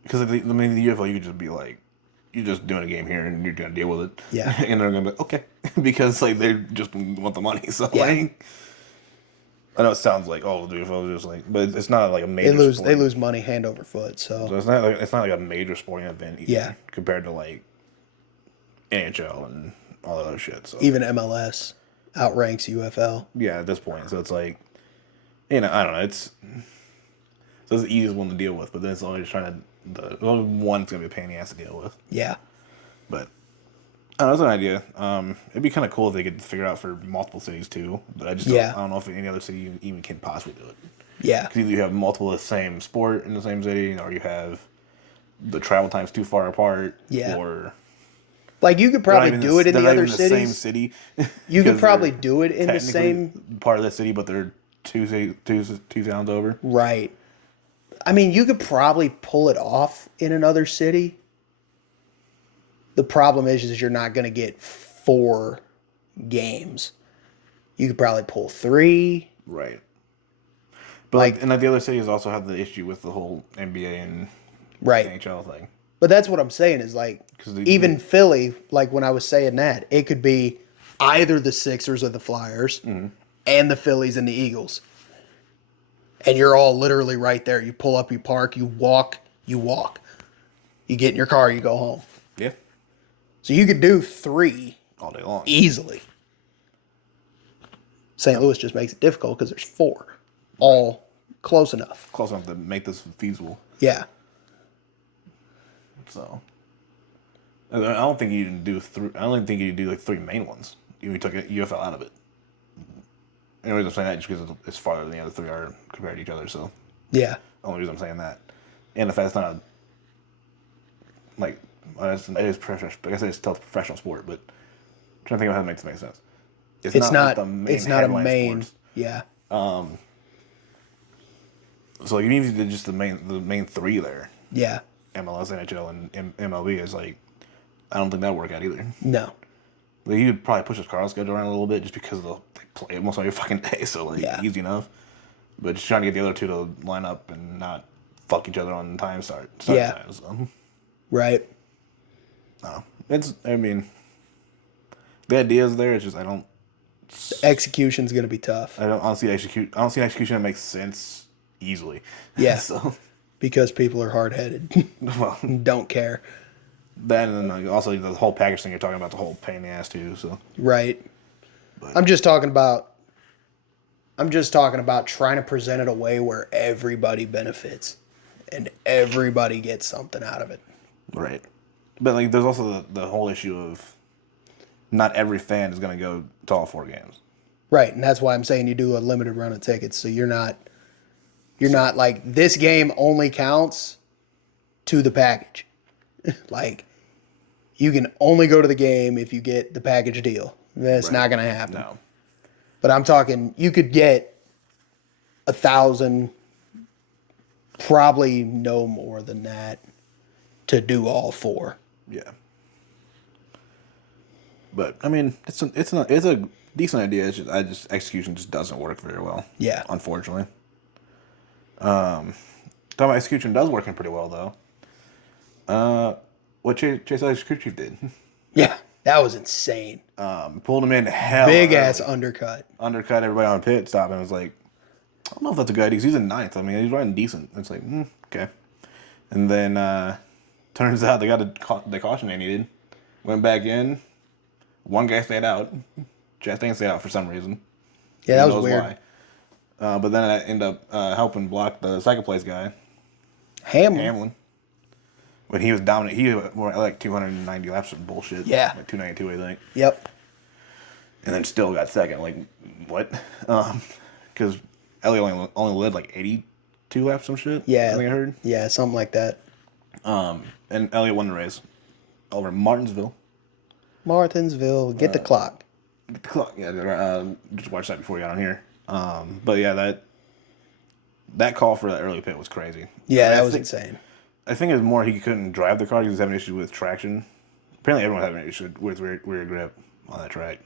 Because, the UFL, you could just be like, you're just doing a game here and you're going to deal with it. Yeah. And they're going to be like, okay. Because, like, they just want the money. So, like... I know it sounds like, the UFL is just like, but it's not like a major. They lose money hand over foot. So it's not like a major sporting event either. Yeah. Compared to like NHL and all that other shit. So even MLS outranks UFL. Yeah, at this point, so it's like, I don't know. It's the easiest one to deal with, but then it's always one's gonna be a pain in the ass to deal with. Yeah. But Oh, that's an idea. It'd be kind of cool if they could figure out for multiple cities too, but Yeah. I don't know if any other city even can possibly do it. Yeah. Because either you have multiple of the same sport in the same city, or you have the travel times too far apart, Yeah. or Like you could probably do it in they're the not other even the same cities. city. You could because probably they're do it in the technically same. part of the city, but they're two towns over. Right. I mean, you could probably pull it off in another city. The problem is you're not going to get 4 games. You could probably pull 3. Right. But Like, and like the other cities also have the issue with the whole NBA and right. NHL thing. But that's what I'm saying is like, 'Cause even Philly, like when I was saying that, it could be either the Sixers or the Flyers and the Phillies and the Eagles. And you're all literally right there. You pull up, you park, you walk, you walk. You get in your car, you go home. Yeah. So you could do 3 All day long. easily. St. Louis just makes it difficult because there's 4. All close enough. Close enough to make this feasible. Yeah. So I don't think you do I don't think you do like 3 main ones. You took UFL out of it. And the reason I'm saying that just because it's farther than the other 3 are compared to each other. So Yeah. only reason I'm saying that, and the fact it's not like it is professional. Like I said, it's still a professional sport, but I'm trying to think of how to make this make sense. It's not. Like the main It's not a headline main. sports. Yeah. So like, even if you did just the main 3 there, Yeah. MLS, NHL, and MLB, is like I don't think that'd work out either. No. Like, you could probably push the Carl schedule around a little bit just because they play almost every fucking day, so like Yeah. easy enough. But just trying to get the other 2 to line up and not fuck each other on start Yeah. times. So. Right. No, I mean, the idea is there. It's just Execution's gonna be tough. I don't see execution that makes sense easily. Yeah. So, Because people are hard headed. well, Don't care. that and then like, also the whole package thing you're talking about, the whole pain in the ass too. So, Right. But- I'm just talking about trying to present it a way where everybody benefits and everybody gets something out of it. right. But like, there's also the whole issue of not every fan is going to go to all 4 games. Right, and that's why I'm saying you do a limited run of tickets, so you're not like this game only counts to the package. Like you can only go to the game if you get the package deal. That's not going to happen. No. But I'm talking you could get 1,000, probably no more than that, to do all 4. Yeah. But I mean, it's a decent idea. It's just execution just doesn't work very well. Yeah. Unfortunately. Talking about execution does working pretty well though. What Chase Elliott Crew Chief did. Yeah, that was insane. Pulled him in hell. Big early. ass undercut. Undercut everybody on pit stop and was like, I don't know if that's a good idea 'cause he's in 9th. I mean, he's riding decent. It's like, okay. And then turns out they got the caution they needed. Went back in. One guy stayed out. Chastain stayed out for some reason. Yeah, that Who was knows weird. why. But then I ended up helping block the second place guy, Hamlin. When he was dominant, he had more like 290 laps of bullshit. Yeah. Like 292, I think. Yep. And then still got second. Like, what? Because Elliott only led like 82 laps, some shit. Yeah. I think I heard. Yeah, something like that. And Elliott won the race over Martinsville. Martinsville, get the clock. Get the clock. Yeah, just watch that before you got on here. But yeah, that call for that early pit was crazy. Yeah, I that was think- insane. I think it was more he couldn't drive the car. He was having issues with traction. Apparently, everyone having an issue with rear grip on that track.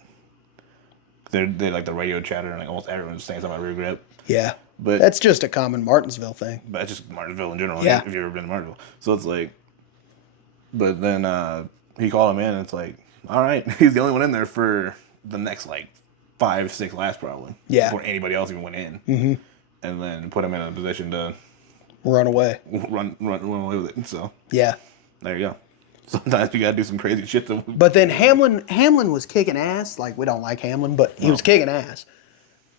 They like the radio chatter and like almost everyone's saying something about rear grip. Yeah. But That's just a common Martinsville thing. But it's just Martinsville in general. Yeah. If you've ever been to Martinsville, so it's like. But then he called him in. And it's like, all right, he's the only one in there for the next like 5-6 laps probably. Yeah. Before anybody else even went in. Mm-hmm. And then put him in a position to Run away. run away with it. So Yeah. there you go. Sometimes you gotta do some crazy shit to. But then Hamlin was kicking ass. Like, we don't like Hamlin, but he was kicking ass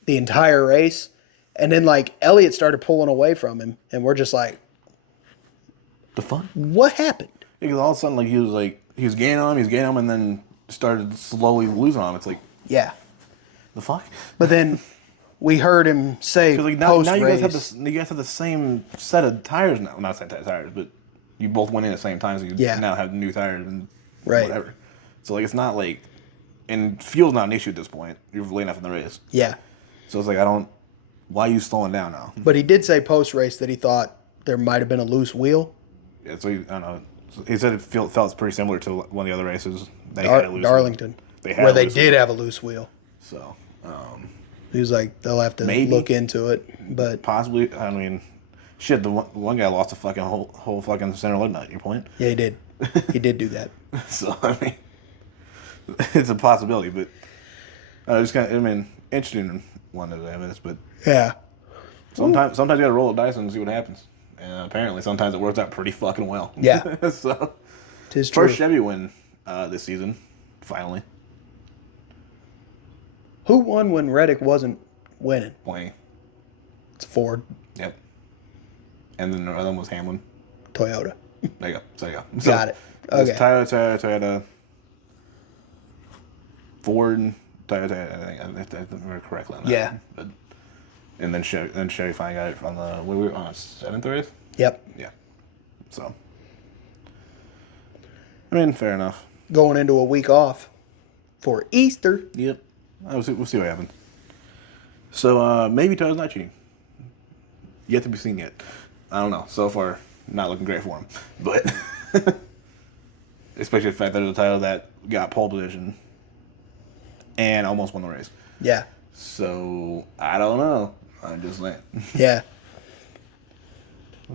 the entire race. And then, like, Elliott started pulling away from him. And we're just like, The fun. what happened? Because all of a sudden, like he was gaining on him, and then started slowly losing on him. It's like, Yeah. the fuck? But then we heard him say Because like now you post-race. guys have the same set of tires now. Not same set of tires, but you both went in at the same time, so you now have new tires and whatever. So like it's not like, and fuel's not an issue at this point. You're late enough in the race. Yeah. So it's like why are you slowing down now? But he did say post-race that he thought there might have been a loose wheel. Yeah, so I don't know. He said it felt pretty similar to one of the other races. They had a loose Darlington, wheel. where they did have a loose wheel. So he was like, they'll have to look into it, but possibly. I mean, shit. The one guy lost a fucking whole fucking center lug nut. Your point? Yeah, he did. He did do that. So I mean, it's a possibility, but just kind of. I mean, interesting one of this, but yeah. Sometimes you gotta roll the dice and see what happens. And apparently, sometimes it works out pretty fucking well. Yeah. So, Tis true. First Chevy win this season, finally. Who won when Reddick wasn't winning? Plenty. It's Ford. Yep. And then the other one was Hamlin. Toyota. There you go. So, yeah. Got it. Okay. It's Toyota, Ford, Toyota, I think I remember correctly on that. Yeah. But, and then Chevy finally got it on the, what were we on, 7th race? Yep. Yeah. So, I mean, fair enough. Going into a week off for Easter. Yep. We'll see what happens. So, maybe Toyota's not cheating. Yet to be seen yet. I don't know. So far, not looking great for him. But, especially the fact that it was a title that got pole position and almost won the race. Yeah. So, I don't know. I'm just saying. Yeah.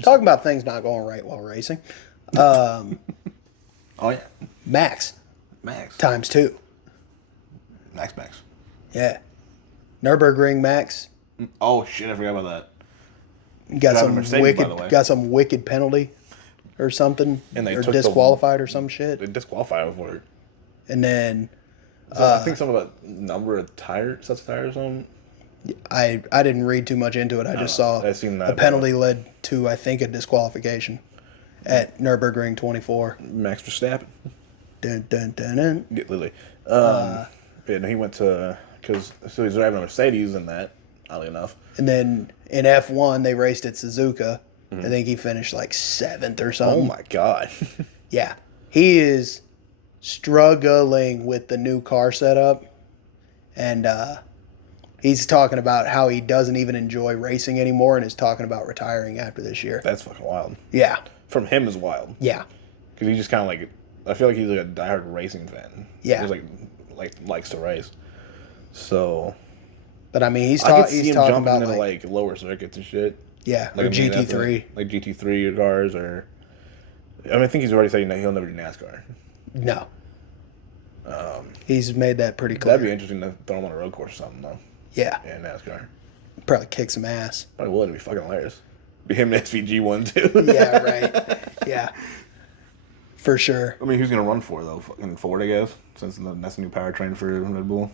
Talking about things not going right while racing. Oh, yeah. Max. Max. Times 2. Max. Yeah. Nürburgring Max. Oh, shit. I forgot about that. Got Driving Mercedes, by the way. some wicked penalty or something. And they or took disqualified or some shit. They disqualified him for it. And then I think something about number of sets of tires on. I didn't read too much into it. I just saw I seen that a penalty led to, I think, a disqualification at Nürburgring 24. Max Verstappen. Dun, dun, dun, dun. Yeah, literally. Yeah, no, he went to, so he's driving a Mercedes in that, oddly enough. And then in F1, they raced at Suzuka. I think he finished like 7th or something. Oh my God. Yeah. He is struggling with the new car setup. And he's talking about how he doesn't even enjoy racing anymore and is talking about retiring after this year. That's fucking wild. Yeah. From him is wild. Yeah. Because he just kind of like, I feel like he's like a diehard racing fan. Yeah. He's like likes to race. So. But I mean, he's I could see he's him talking jumping about into like lower circuits and shit. yeah, Like or GT3. Like GT3 cars or. I mean, I think he's already saying that he'll never do NASCAR. No. He's made that pretty clear. That'd be interesting to throw him on a road course or something, though. Yeah. Yeah, NASCAR. Probably kick some ass. Probably would. It'd be fucking hilarious. Be him and SVG one too. Yeah, right. Yeah. For sure. I mean, who's gonna run for though? Fucking Ford, I guess, since that's a new powertrain for Red Bull.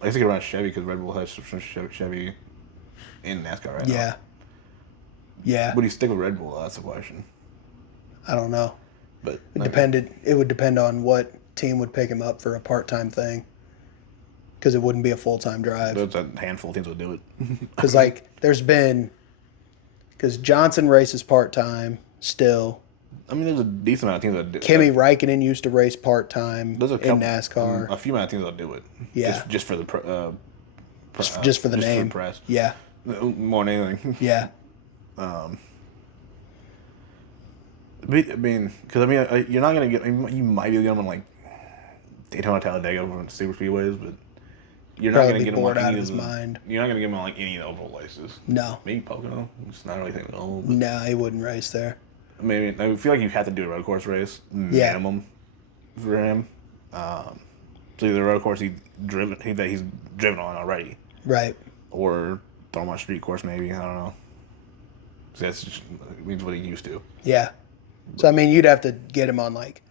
I guess he could run Chevy because Red Bull has Chevy in NASCAR right now. Yeah. Yeah. Would he stick with Red Bull? That's the question. I don't know. But It would depend on what team would pick him up for a part-time thing. Because it wouldn't be a full-time drive. There's a handful of teams would do it. Because because Johnson races part-time still. I mean, there's a decent amount of teams that do it. Kimi Räikkönen used to race part-time in NASCAR. A few amount of teams that do it. Yeah. Just for the just for the name. For the press. Yeah. More than anything. Yeah. But, I mean, you're not gonna get. You might be able to get them on like Daytona, Talladega, or super speedways, but you're not gonna get them on out any of his of the, mind. You're not gonna get them on like any of the oval places. No. Maybe Pocono. It's not really thinking oval. No, he wouldn't race there. I mean, I feel like you have to do a road course race minimum for him. So either a road course that he's driven on already, right, or throw him on a street course maybe. I don't know. So that's just means what he used to. Yeah. So I mean, you'd have to get him on like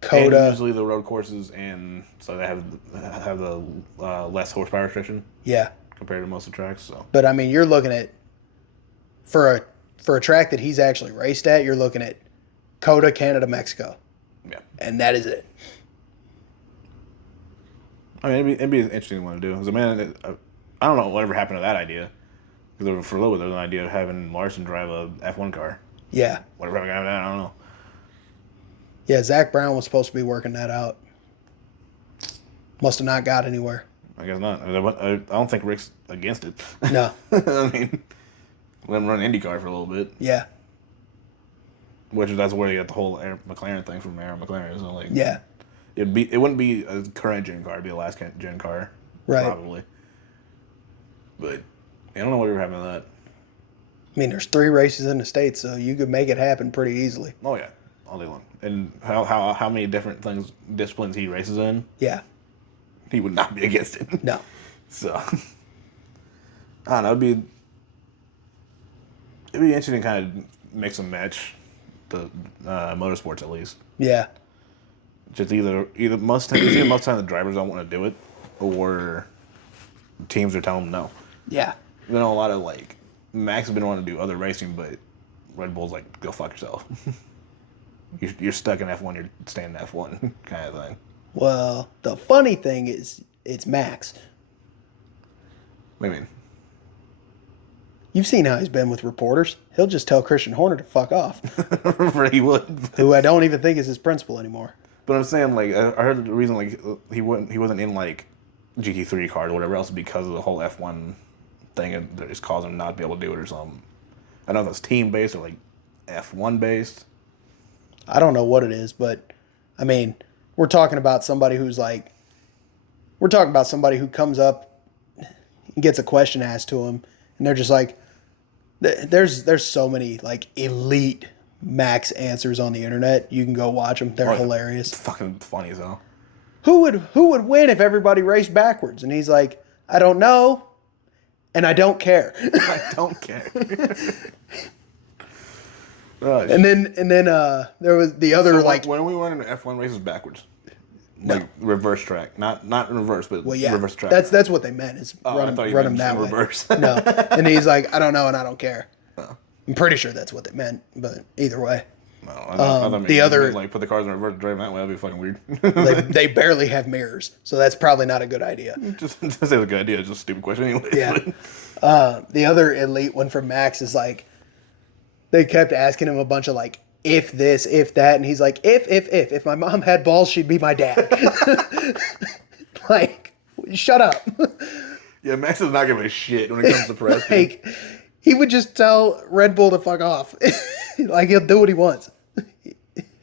Coda. And usually the road courses, and so they have the less horsepower restriction. Yeah. Compared to most of the tracks, so. But I mean, you're looking at for a track that he's actually raced at, you're looking at Coda, Canada, Mexico. Yeah. And that is it. I mean, it'd be an interesting one to do. Because, man, I don't know whatever happened to that idea. Because for a little bit, there was an idea of having Larson drive a F1 car. Yeah. Whatever happened to that, I don't know. Yeah, Zach Brown was supposed to be working that out. Must have not got anywhere. I guess not. I don't think Rick's against it. No. I mean, let him run IndyCar for a little bit. Yeah. That's where you got the whole McLaren thing from Aaron McLaren. So like, yeah. It wouldn't be a current gen car. It'd be a last gen car. Right. Probably. But I don't know whatever happened to that. I mean, there's 3 races in the States, so you could make it happen pretty easily. Oh yeah, all day long. And how many different disciplines he races in? Yeah. He would not be against it. No. So I don't know. It'd be interesting to kind of mix and match the motorsports at least. Yeah. Just either most of the time the drivers don't want to do it, or teams are telling them no. Yeah. You know, a lot of like Max has been wanting to do other racing, but Red Bull's like, go fuck yourself. You're stuck in F1. You're staying in F1 kind of thing. Well, the funny thing is, it's Max. What do you mean? You've seen how he's been with reporters. He'll just tell Christian Horner to fuck off. He would. Who I don't even think is his principal anymore. But I'm saying, like, I heard the reason, like, he wasn't in, like, GT3 cars or whatever else because of the whole F1 thing that just caused him not to be able to do it or something. I don't know if it's team-based or, like, F1-based. I don't know what it is, but, I mean, we're talking about somebody who comes up and gets a question asked to him, and they're just like, there's so many, like, elite Max answers on the internet. You can go watch them. They're hilarious. It's fucking funny as hell. Who would win if everybody raced backwards? And he's like, I don't know, and I don't care. I don't care. and then there was the other when we went into F1 races backwards, like reverse track, not in reverse, but reverse track. That's what they meant. Is run them that way. Reverse. No, and he's like, I don't know, and I don't care. I'm pretty sure that's what they meant, but either way. No, I mean, the other, like, put the cars in reverse, drive that way. That'd be fucking weird. they barely have mirrors, so that's probably not a good idea. Just a good idea. It's just a stupid question anyway. Yeah. The other elite one from Max is like, they kept asking him a bunch of like, if this, if that, and he's like, if my mom had balls, she'd be my dad. Like, shut up. Yeah, Max is not giving a shit when it comes to press. Like, he would just tell Red Bull to fuck off. Like, he'll do what he wants.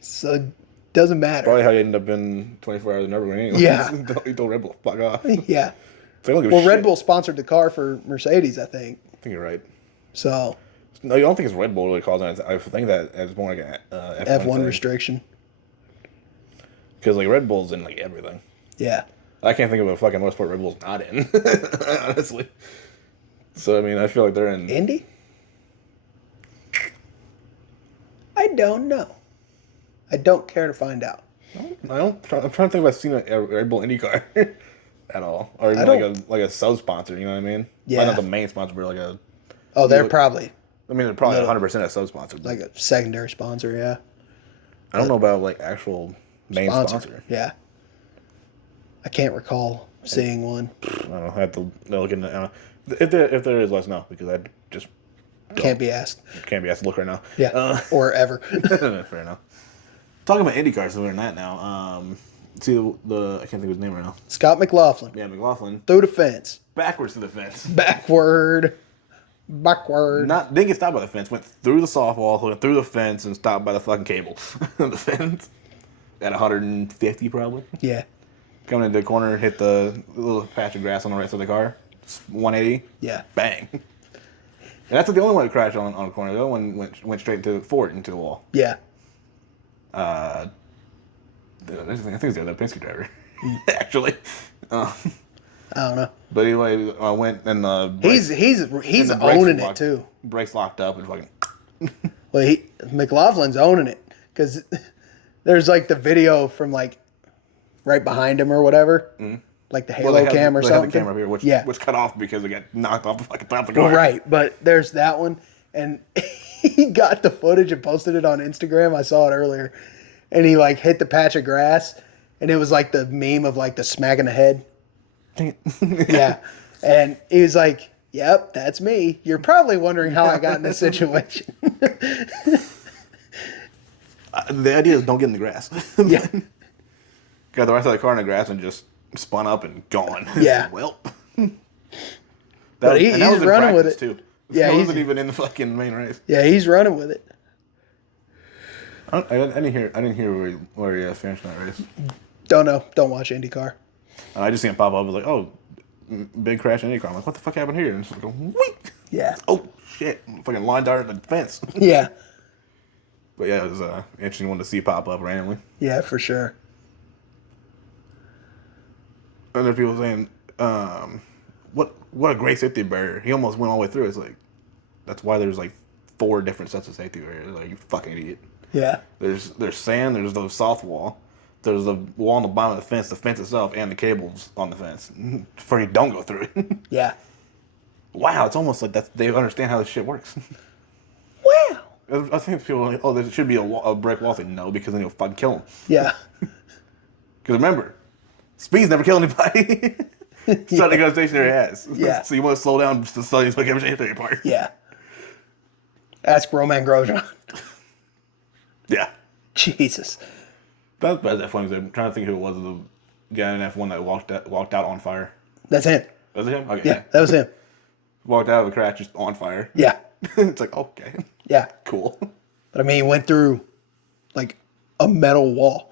So, it doesn't matter. Probably how you end up in 24 Hours of Nürburgring anyway. Yeah. He told Red Bull, fuck off. Yeah. So don't give a shit. Red Bull sponsored the car for Mercedes, I think. I think you're right. So. No, you don't think it's Red Bull really causing it. I think that it's more like an F1 restriction. Because, like, Red Bull's in, like, everything. Yeah. I can't think of a fucking motorsport Red Bull's not in, honestly. So, I mean, I feel like they're in... Indy? I don't know. I don't care to find out. I'm trying to think if I've seen a Red Bull Indy car at all. Or even like a sub-sponsor, you know what I mean? Yeah. Not the main sponsor, but like a... Oh, they're probably... I mean, they're probably 100% a sub-sponsor. Like a secondary sponsor, yeah. I don't know about, like, actual main sponsor. Yeah. I can't recall seeing one. I don't know. I have to look into... If there is, let us know, because I just... Can't be asked. Can't be asked to look right now. Yeah, or ever. Fair enough. Talking about IndyCar, so we're in that now. See the I can't think of his name right now. Scott McLaughlin. Yeah, McLaughlin. Through the fence. Backwards to the fence. Backward. Didn't get stopped by the fence. Went through the softball, went through the fence, and stopped by the fucking cable. The fence. At 150 probably. Yeah. Coming into the corner, hit the little patch of grass on the right side of the car. 180. Yeah. Bang. And that's the only one that crashed on the corner. The other one went straight into the wall. Yeah. I think it's the other Penske driver, actually. I don't know. But anyway, went and he's owning it too. Brakes locked up and fucking. Well, McLaughlin's owning it because there's like the video from like right behind him or whatever, like the Halo cam or something. They had the camera here, which cut off because it got knocked off the fucking top of the car. Well, right, but there's that one, and he got the footage and posted it on Instagram. I saw it earlier, and he like hit the patch of grass, and it was like the meme of like the smack in the head. Dang it. Yeah. And he was like, yep, that's me. You're probably wondering how I got in this situation. The idea is don't get in the grass. Yeah. Got the right side of the car in the grass and just spun up and gone. Yeah. Well. But and that he's was in running with practice, it. too. Yeah, It he's- wasn't even in the fucking main race. Yeah, he's running with it. I didn't hear where he finished that race. Don't know. Don't watch IndyCar. And I just seen him pop up. I was like, oh, big crash in IndyCar. I'm like, what the fuck happened here? And it's like, wait. Yeah. Oh, shit. Fucking line dart in the fence. Yeah. But yeah, it was an interesting one to see pop up randomly. Yeah, for sure. And there are people saying, what a great safety barrier. He almost went all the way through. It's like, that's why there's like 4 different sets of safety barriers. Like, you fucking idiot. Yeah. There's sand, there's the soft wall, there's the wall on the bottom of the fence itself, and the cables on the fence. For you don't go through it. Yeah. Wow, it's almost like they understand how this shit works. Wow. I think people are like, oh, there should be a brick wall. It's like, no, because then you'll fucking kill them. Yeah. Because remember, speeds never kill anybody. It's not like a stationary ass. Yeah. So you want to slow down just to slow you everything apart. Yeah. Ask Roman Grosjean. Yeah. Jesus. That's funny. I'm trying to think who it was. The guy in F1 that walked out on fire. That's him. Was it him? Okay. Yeah, that was him. Walked out of a crash just on fire. Yeah. It's like, okay. Yeah. Cool. But I mean, he went through like a metal wall.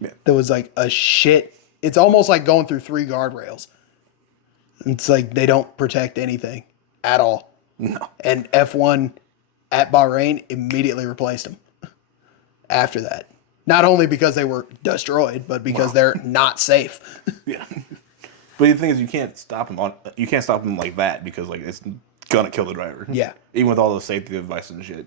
Yeah. There was like a shit. It's almost like going through 3 guardrails. It's like they don't protect anything at all. No. And F1 at Bahrain immediately replaced them after that. Not only because they were destroyed, but because they're not safe. Yeah. But the thing is, you can't stop him like that because like it's gonna kill the driver. Yeah. Even with all the safety devices and shit,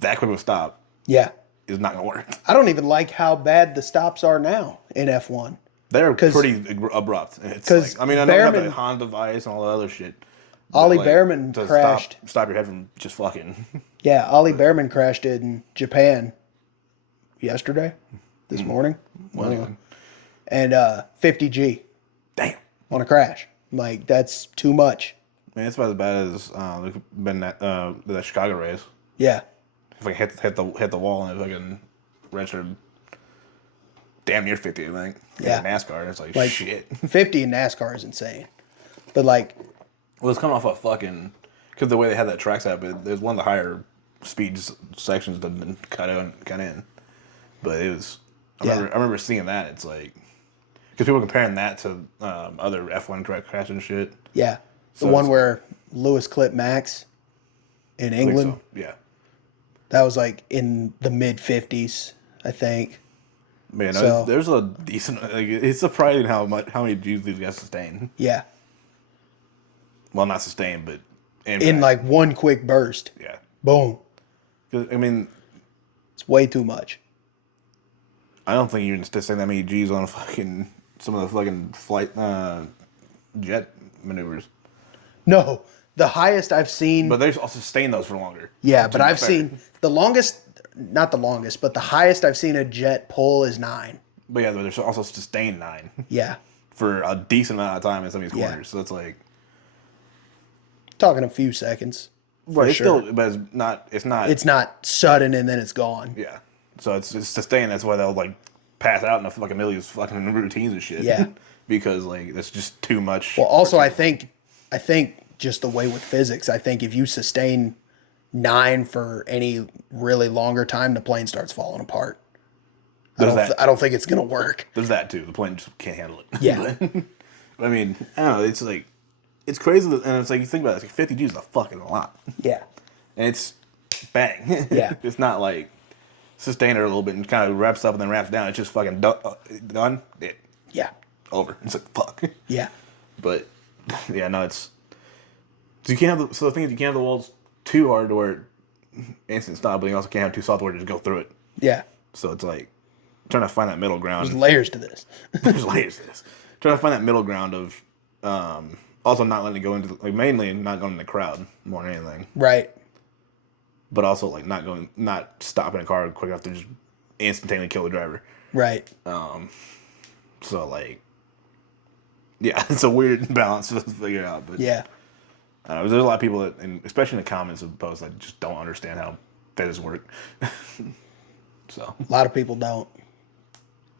that quick of a stop Yeah. is not gonna work. I don't even like how bad the stops are now in F1. They're pretty abrupt. It's 'cause like, I mean, I know you have Behrman- the Honda device and all that other shit. but, Ollie like, Behrman to crashed. Stop your head from just fucking. Yeah, Ollie Behrman crashed in Japan yesterday, this morning. And 50G Damn. on a crash. Like, that's too much. Man, it's about as bad as been that Chicago race. Yeah. If I hit the wall and it fucking registered damn near 50, I think. Yeah. In NASCAR, it's like shit. 50 in NASCAR is insane. But, like, Well, it's coming off a fucking because the way they had that track set up, it was one of the higher speeds sections that had been cut in. But it was. I remember seeing that. It's like because people were comparing that to other F1 crashes and shit. yeah. The So one it's- where Lewis clipped Max in I think England, so. Yeah. that was, like, in the mid-50s, I think. Man, So- there's a decent. Like, it's surprising how many G's these guys sustain. Yeah. Well, not sustain, but In, like, one quick burst. yeah. Boom. 'Cause, I mean, It's way too much. I don't think you can sustain that many G's on fucking some of the fucking flight jet maneuvers. No. The highest I've seen... But they also sustain those for longer. Yeah, to but be I've fair. seen the longest, not the longest, but the highest I've seen a jet pull is 9. But yeah, there's also sustained 9 Yeah. for a decent amount of time in some of these Yeah. corners. So it's like, Talking a few seconds. but it's sure. still, but it's not. It's not sudden and then it's gone. Yeah. So it's sustained. That's why they'll like pass out in the fucking middle of these fucking routines and shit. Yeah. Because like that's just too much. Well, also I think just the way with physics, I think if you sustain 9 for any really longer time, the plane starts falling apart. I don't think it's gonna work. There's that too. The plane just can't handle it. Yeah. I mean, I don't know. It's like, it's crazy. And it's like, you think about it, it's like 50 G's is a fucking lot. Yeah. And it's bang. Yeah. It's not like sustain it a little bit and kind of wraps up and then wraps down. It's just fucking done. Yeah. Over. It's like, fuck. Yeah. But, yeah, no, it's. So you can't have the thing is, you can't have the walls too hard to where it instant stop, but you also can't have too soft where it just go through it. Yeah. So it's like, trying to find that middle ground. There's layers to this. There's layers to this. Trying to find that middle ground of also not letting it go into like mainly not going in the crowd more than anything, Right. but also like not stopping a car quick enough to just instantaneously kill the driver. Right. So like Yeah, it's a weird balance to figure out. But Yeah. there's a lot of people that, and especially in the comments of posts, that just don't understand how phases work. So A lot of people don't.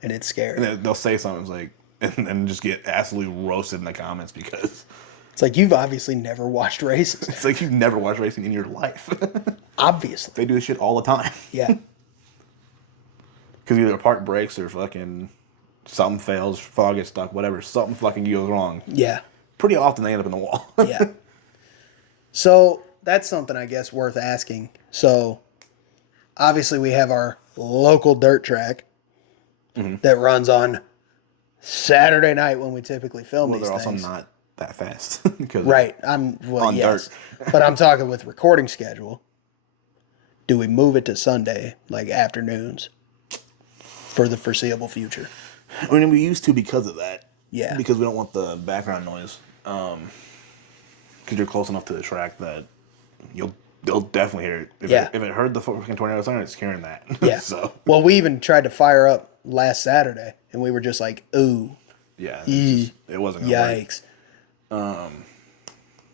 And it's scary. and they'll say something like, and just get absolutely roasted in the comments because It's like, you've obviously never watched races. it's like you've never watched racing in your life. Obviously. They do this shit all the time. Yeah. Because either a part breaks or fucking something fails, fog gets stuck, whatever. Something fucking goes wrong. Yeah. Pretty often they end up in the wall. Yeah. So that's something I guess worth asking. So obviously we have our local dirt track that runs on Saturday night when we typically film Well, these they're things. also not that fast. Because Right. on Yes. dirt. But I'm talking with recording schedule. Do we move it to Sunday, like afternoons, for the foreseeable future? I mean, we used to because of that. Yeah. Because we don't want the background noise. Because you're close enough to the track that they'll definitely hear it. If it heard the fucking tornado siren, it's hearing that. Yeah. So Well, we even tried to fire up last Saturday, and we were just like, ooh, yeah, Yee. it wasn't gonna work. yikes.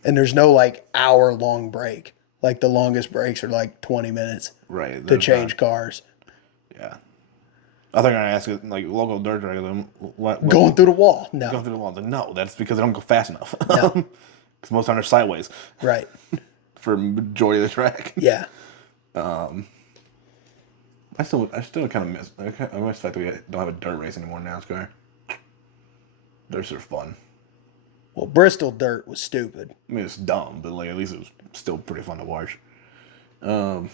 And there's no like hour-long break. Like the longest breaks are like 20 minutes Right. to change cars. Yeah. I think I asked it, like local dirt dragons, what Going through the wall. No. going through the wall. Like, no, that's because they don't go fast enough. No. Because most times they're sideways Right. for majority of the track. Yeah. I still kind of miss. I miss the fact that we don't have a dirt race anymore in NASCAR. Dirts are fun. Well, Bristol dirt was stupid. I mean, it's dumb, but like at least it was still pretty fun to watch. No,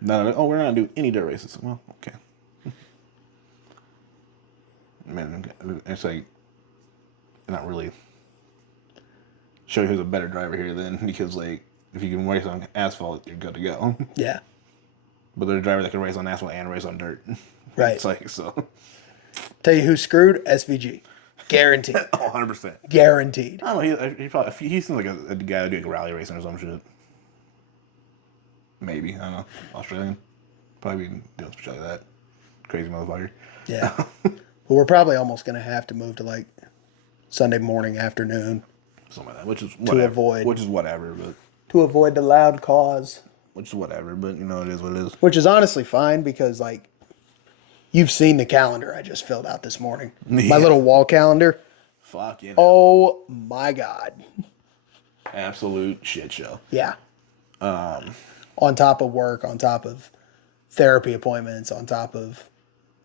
we're not gonna do any dirt races. Well, okay. Man, it's like not really show you who's a better driver here then, because like if you can race on asphalt, you're good to go. Yeah. But there's a driver that can race on asphalt and race on dirt. Right. It's like so. Tell you who's screwed? SVG. Guaranteed. 100%. Guaranteed. I don't know. He seems like a guy doing rally racing or some shit. Maybe, I don't know. Australian, probably doing some shit like that. Crazy motherfucker. Yeah. But we're probably almost going to have to move to like Sunday morning, afternoon. Something like that, which is whatever. avoid- Which is whatever, but To avoid the loud cause. which is whatever. But you know, it is what it is. Which is honestly fine because, like, you've seen the calendar I just filled out this morning. Yeah. My little wall calendar. Fuck you. Oh my God. Absolute shit show. Yeah. On top of work, on top of therapy appointments, on top of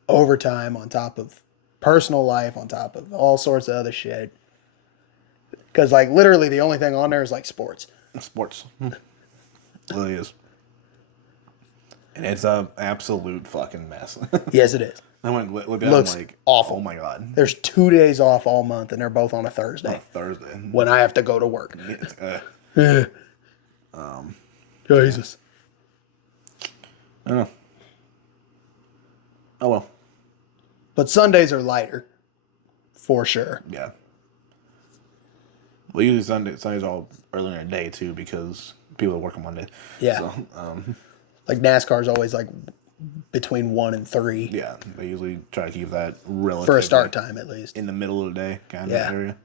overtime, on top of personal life, on top of all sorts of other shit. Because, like, literally the only thing on there is, like, sports. Sports. It really is. And it's a absolute fucking mess. Yes, it is. I went look at it, Looks I'm like, awful. oh my god. There's 2 days off all month, and they're both on a Thursday On Thursday. when I have to go to work. It's, Jesus. I don't know. Oh well. But Sundays are lighter, for sure. Yeah. Well, usually Sunday's all earlier in the day too because people that work on Monday. Yeah. So, Like NASCAR's always like between 1 and 3 yeah, they usually try to keep that relatively for a start time at least. in the middle of the day kind Yeah. of area.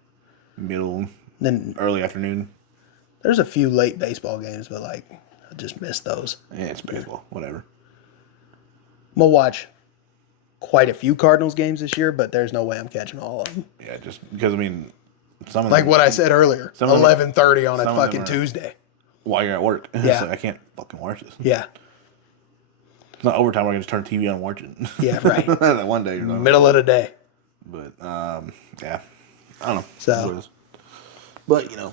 Middle, Then early afternoon. there's a few late baseball games, but like I just miss those. Yeah, it's baseball, whatever. I'm gonna watch quite a few Cardinals games this year, but there's no way I'm catching all of them. Yeah, just because I mean, some of Like them, what I said earlier, Some of them- 11:30 on a some of them fucking are- Tuesday. while you're at work. Yeah. It's like, I can't fucking watch this. Yeah, It's not overtime where I can just turn TV on and watch it. yeah, right. That one day you're talking Middle of the day. about. But yeah, I don't know. So- That's what it is. But you know,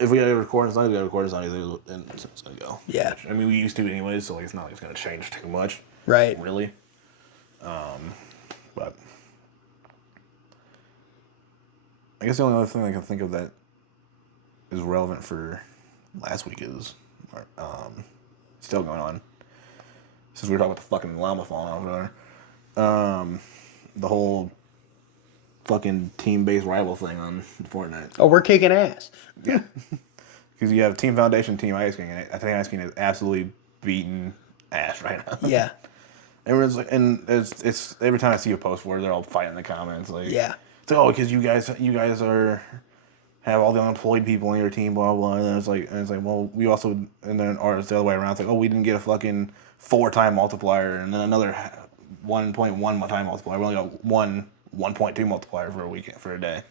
if we gotta record on Sunday, we gotta record on Sunday, and it's gonna go. Yeah. I mean, we used to anyway, so like it's not like it's gonna change too much, Right. really. But I guess the only other thing I can think of that is relevant for last week is still going on. Since we were talking about the fucking llama falling off there. The whole fucking team-based rival thing on Fortnite. Oh, we're kicking ass. Yeah. Because you have Team Foundation, Team Ice King, and I think Ice King is absolutely beating ass right now. Yeah, Everyone's like, and it's every time I see a post where they're all fighting in the comments, like, yeah. It's like, oh, because you guys have all the unemployed people on your team, blah blah. And it's like, well, we also, and then or it's the other way around. It's like, oh, we didn't get a fucking 4-time multiplier, and then another 1.1 time multiplier. We only got 1.2 multiplier for a weekend for a day.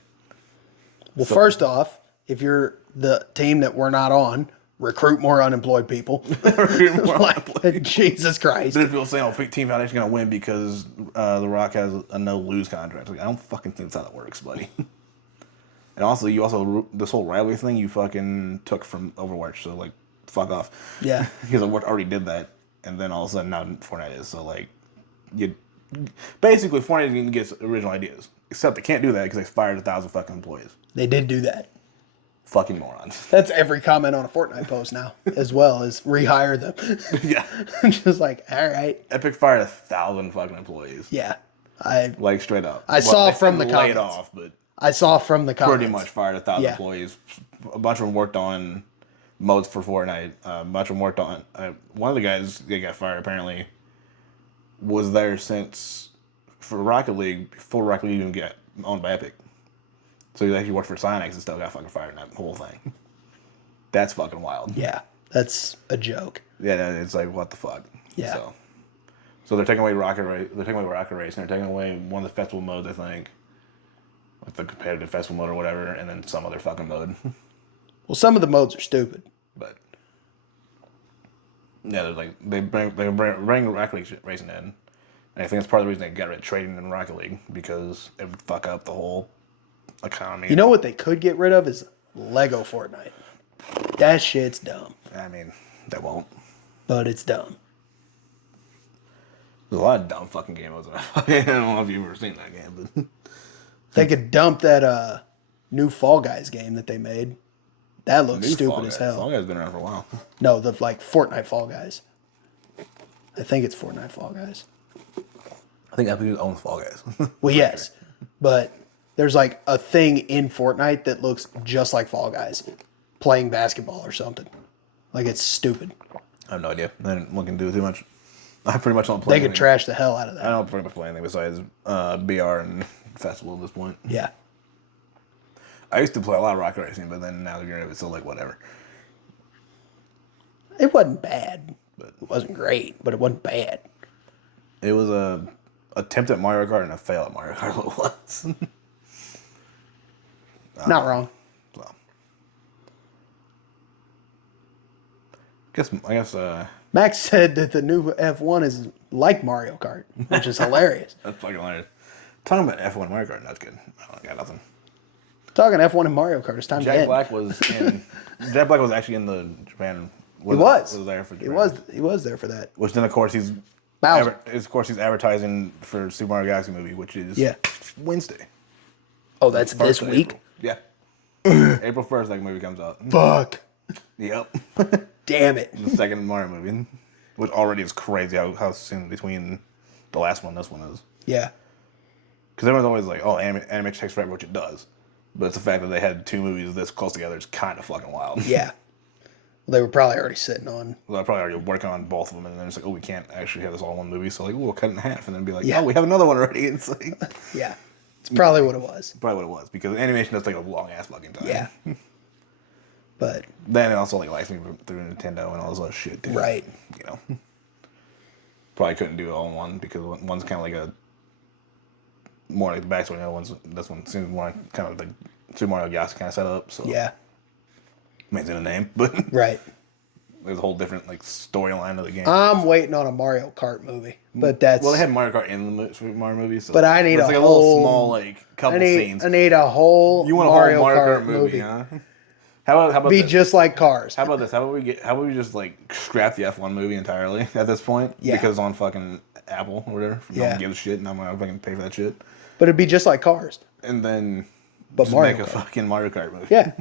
Well, first off, if you're the team that we're not on, recruit more unemployed people. Jesus Christ. Then people saying, oh, Team Foundation's going to win because The Rock has a no-lose contract. Like, I don't fucking think that's how that works, buddy. And also, this whole rivalry thing you fucking took from Overwatch, so, like, fuck off. Yeah. Because Overwatch already did that, and then all of a sudden now Fortnite is. So, like, basically, Fortnite gets original ideas. Except they can't do that because they fired 1,000 fucking employees. They did do that. Fucking morons. That's every comment on a Fortnite post now, as well as rehire them. Yeah. Just like, all right. Epic fired 1,000 fucking employees. Yeah. Like, straight up. I saw from the laid comments. Off, but I saw from the comments. pretty much fired 1,000 employees. A bunch of them worked on modes for Fortnite. A bunch of them worked on... one of the guys that got fired, apparently, was there since... For Rocket League, before Rocket League even got owned by Epic. So he actually worked for Psyonix and still got fucking fired in that whole thing. That's fucking wild. Yeah, that's a joke. Yeah, it's like, what the fuck? Yeah. So they're taking away Rocket Race. They're taking away Rocket Race, and they're taking away one of the festival modes, I think. Like the competitive festival mode or whatever, and then some other fucking mode. Well, some of the modes are stupid. But yeah, they're like they bring Rocket League racing in. And I think that's part of the reason they got rid of trading in Rocket League, because it would fuck up the whole economy. You know what they could get rid of is Lego Fortnite. That shit's dumb. I mean, they won't. But it's dumb. There's a lot of dumb fucking game modes. I don't know if you've ever seen that game, but They could dump that new Fall Guys game that they made. That looks stupid as hell. Fall Guys been around for a while. No, the like Fortnite Fall Guys. I think it's Fortnite Fall Guys. I think Epic owns Fall Guys. Well, yes, but there's like a thing in Fortnite that looks just like Fall Guys, playing basketball or something. Like, it's stupid. I have no idea. I didn't look into it too much. I pretty much don't play. They anything. could trash the hell out of I that. don't pretty much play anything besides BR and Festival at this point. Yeah. I used to play a lot of Rocket Racing, but then now they're getting rid of it, so like whatever. It wasn't bad. It wasn't great, but it wasn't bad. It was a attempt at Mario Kart and a fail at Mario Kart. What it was. Not wrong. So. I guess. Max said that the new F1 is like Mario Kart, which is hilarious. That's fucking hilarious. Talking about F1 Mario Kart, that's good. I got nothing. Talking F1 and Mario Kart, it's time to end. Jack Black was actually in the Japan. He was there for Japan. He was there for that. Which then, of course, he's advertising for Super Mario Galaxy movie, which is Wednesday. Oh, that's this week? Yeah. April 1st, that movie comes out. Fuck. Yep. Damn it. The second Mario movie, which already is crazy how soon between the last one and this one is. Yeah. Because everyone's always like, oh, animation takes forever, which it does. But it's the fact that they had two movies this close together is kind of fucking wild. Yeah. Well, they were probably already sitting on. Well, they're probably already working on both of them, and then it's like, oh, we can't actually have this all in one movie, so like, we'll cut it in half, and then be like, oh, we have another one already. It's like, yeah, it's probably what it was. Probably what it was, because animation does take a long ass fucking time. Yeah. But then it also like licensing through Nintendo and all this other shit, too. Right. You know, probably couldn't do it all in one, because one's kind of like a more like the backstory. The other this one seems more like kind of like Super Mario Galaxy kind of setup. So yeah. Maintain the name, but right. There's a whole different like storyline of the game. I'm waiting on a Mario Kart movie, but that's well, they had Mario Kart in the Super Mario movie, so but I need it's like a little small like couple scenes. I need a whole you want a Mario, whole Mario Kart Kart movie, huh? How about be this? just like Cars? How about this? How about we just like scrap the F1 movie entirely at this point? Yeah. Because it's on fucking Apple or whatever. No one gives a shit, and I'm gonna fucking pay for that shit. But it'd be just like Cars. And then but just Mario make a Kart. fucking Mario Kart movie. Yeah.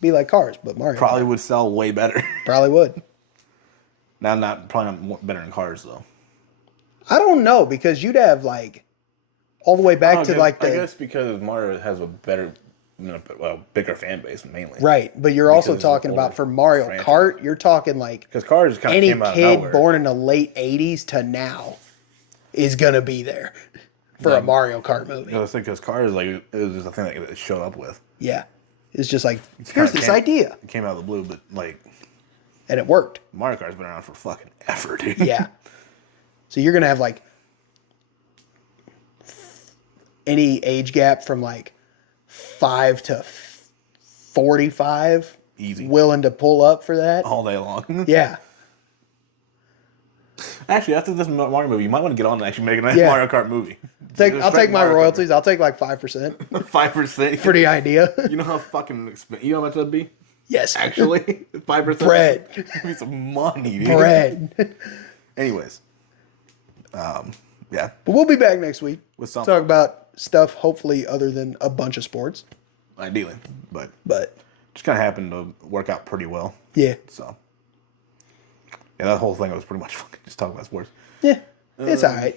Be like Cars, but Mario Probably Kart. would sell way better. Probably would. Probably not better than Cars though. I don't know, because you'd have like all the way back to like the. I guess because Mario has a better, bigger fan base mainly. Right, but you're also talking about for Mario Kart, you're talking like because Cars kind of any came out of kid nowhere. born in the late '80s to now is gonna be there. for a Mario Kart movie. Because cars, like, it was just a thing that it showed up with. Yeah. It's just like, here's this idea. It came out of the blue, but, like... And it worked. Mario Kart's been around for fucking ever, dude. Yeah. So you're going to have, like, any age gap from, like, 5 to 45. Easy. Willing to pull up for that. All day long. Yeah. Actually, after this Mario movie, you might want to get on and actually make a nice Mario Kart movie. I'll take my royalties. I'll take like 5%. 5%? For the idea. You know how fucking expensive... You know how much that'd be? Yes. Actually? 5%? Bread. That'd be some money, dude. Bread. Anyways. Yeah. But we'll be back next week. With something. Talk about stuff, hopefully, other than a bunch of sports. Ideally. But just kind of happened to work out pretty well. Yeah. So. Yeah, that whole thing was pretty much fucking just talking about sports. Yeah. It's all right.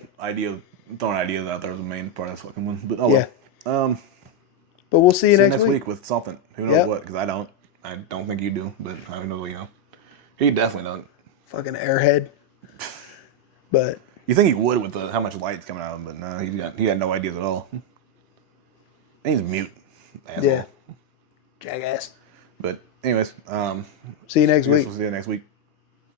Throwing ideas out there was the main part of this fucking one. But well. But we'll see you next week with something. Who knows what? Because I don't think you do, but I don't know, you know. He definitely don't. Fucking airhead. But you think he would with how much light's coming out of him, but no, he had no ideas at all. And he's mute. Asshole. Yeah. Jackass. But anyways, see you next week. We'll see you next week.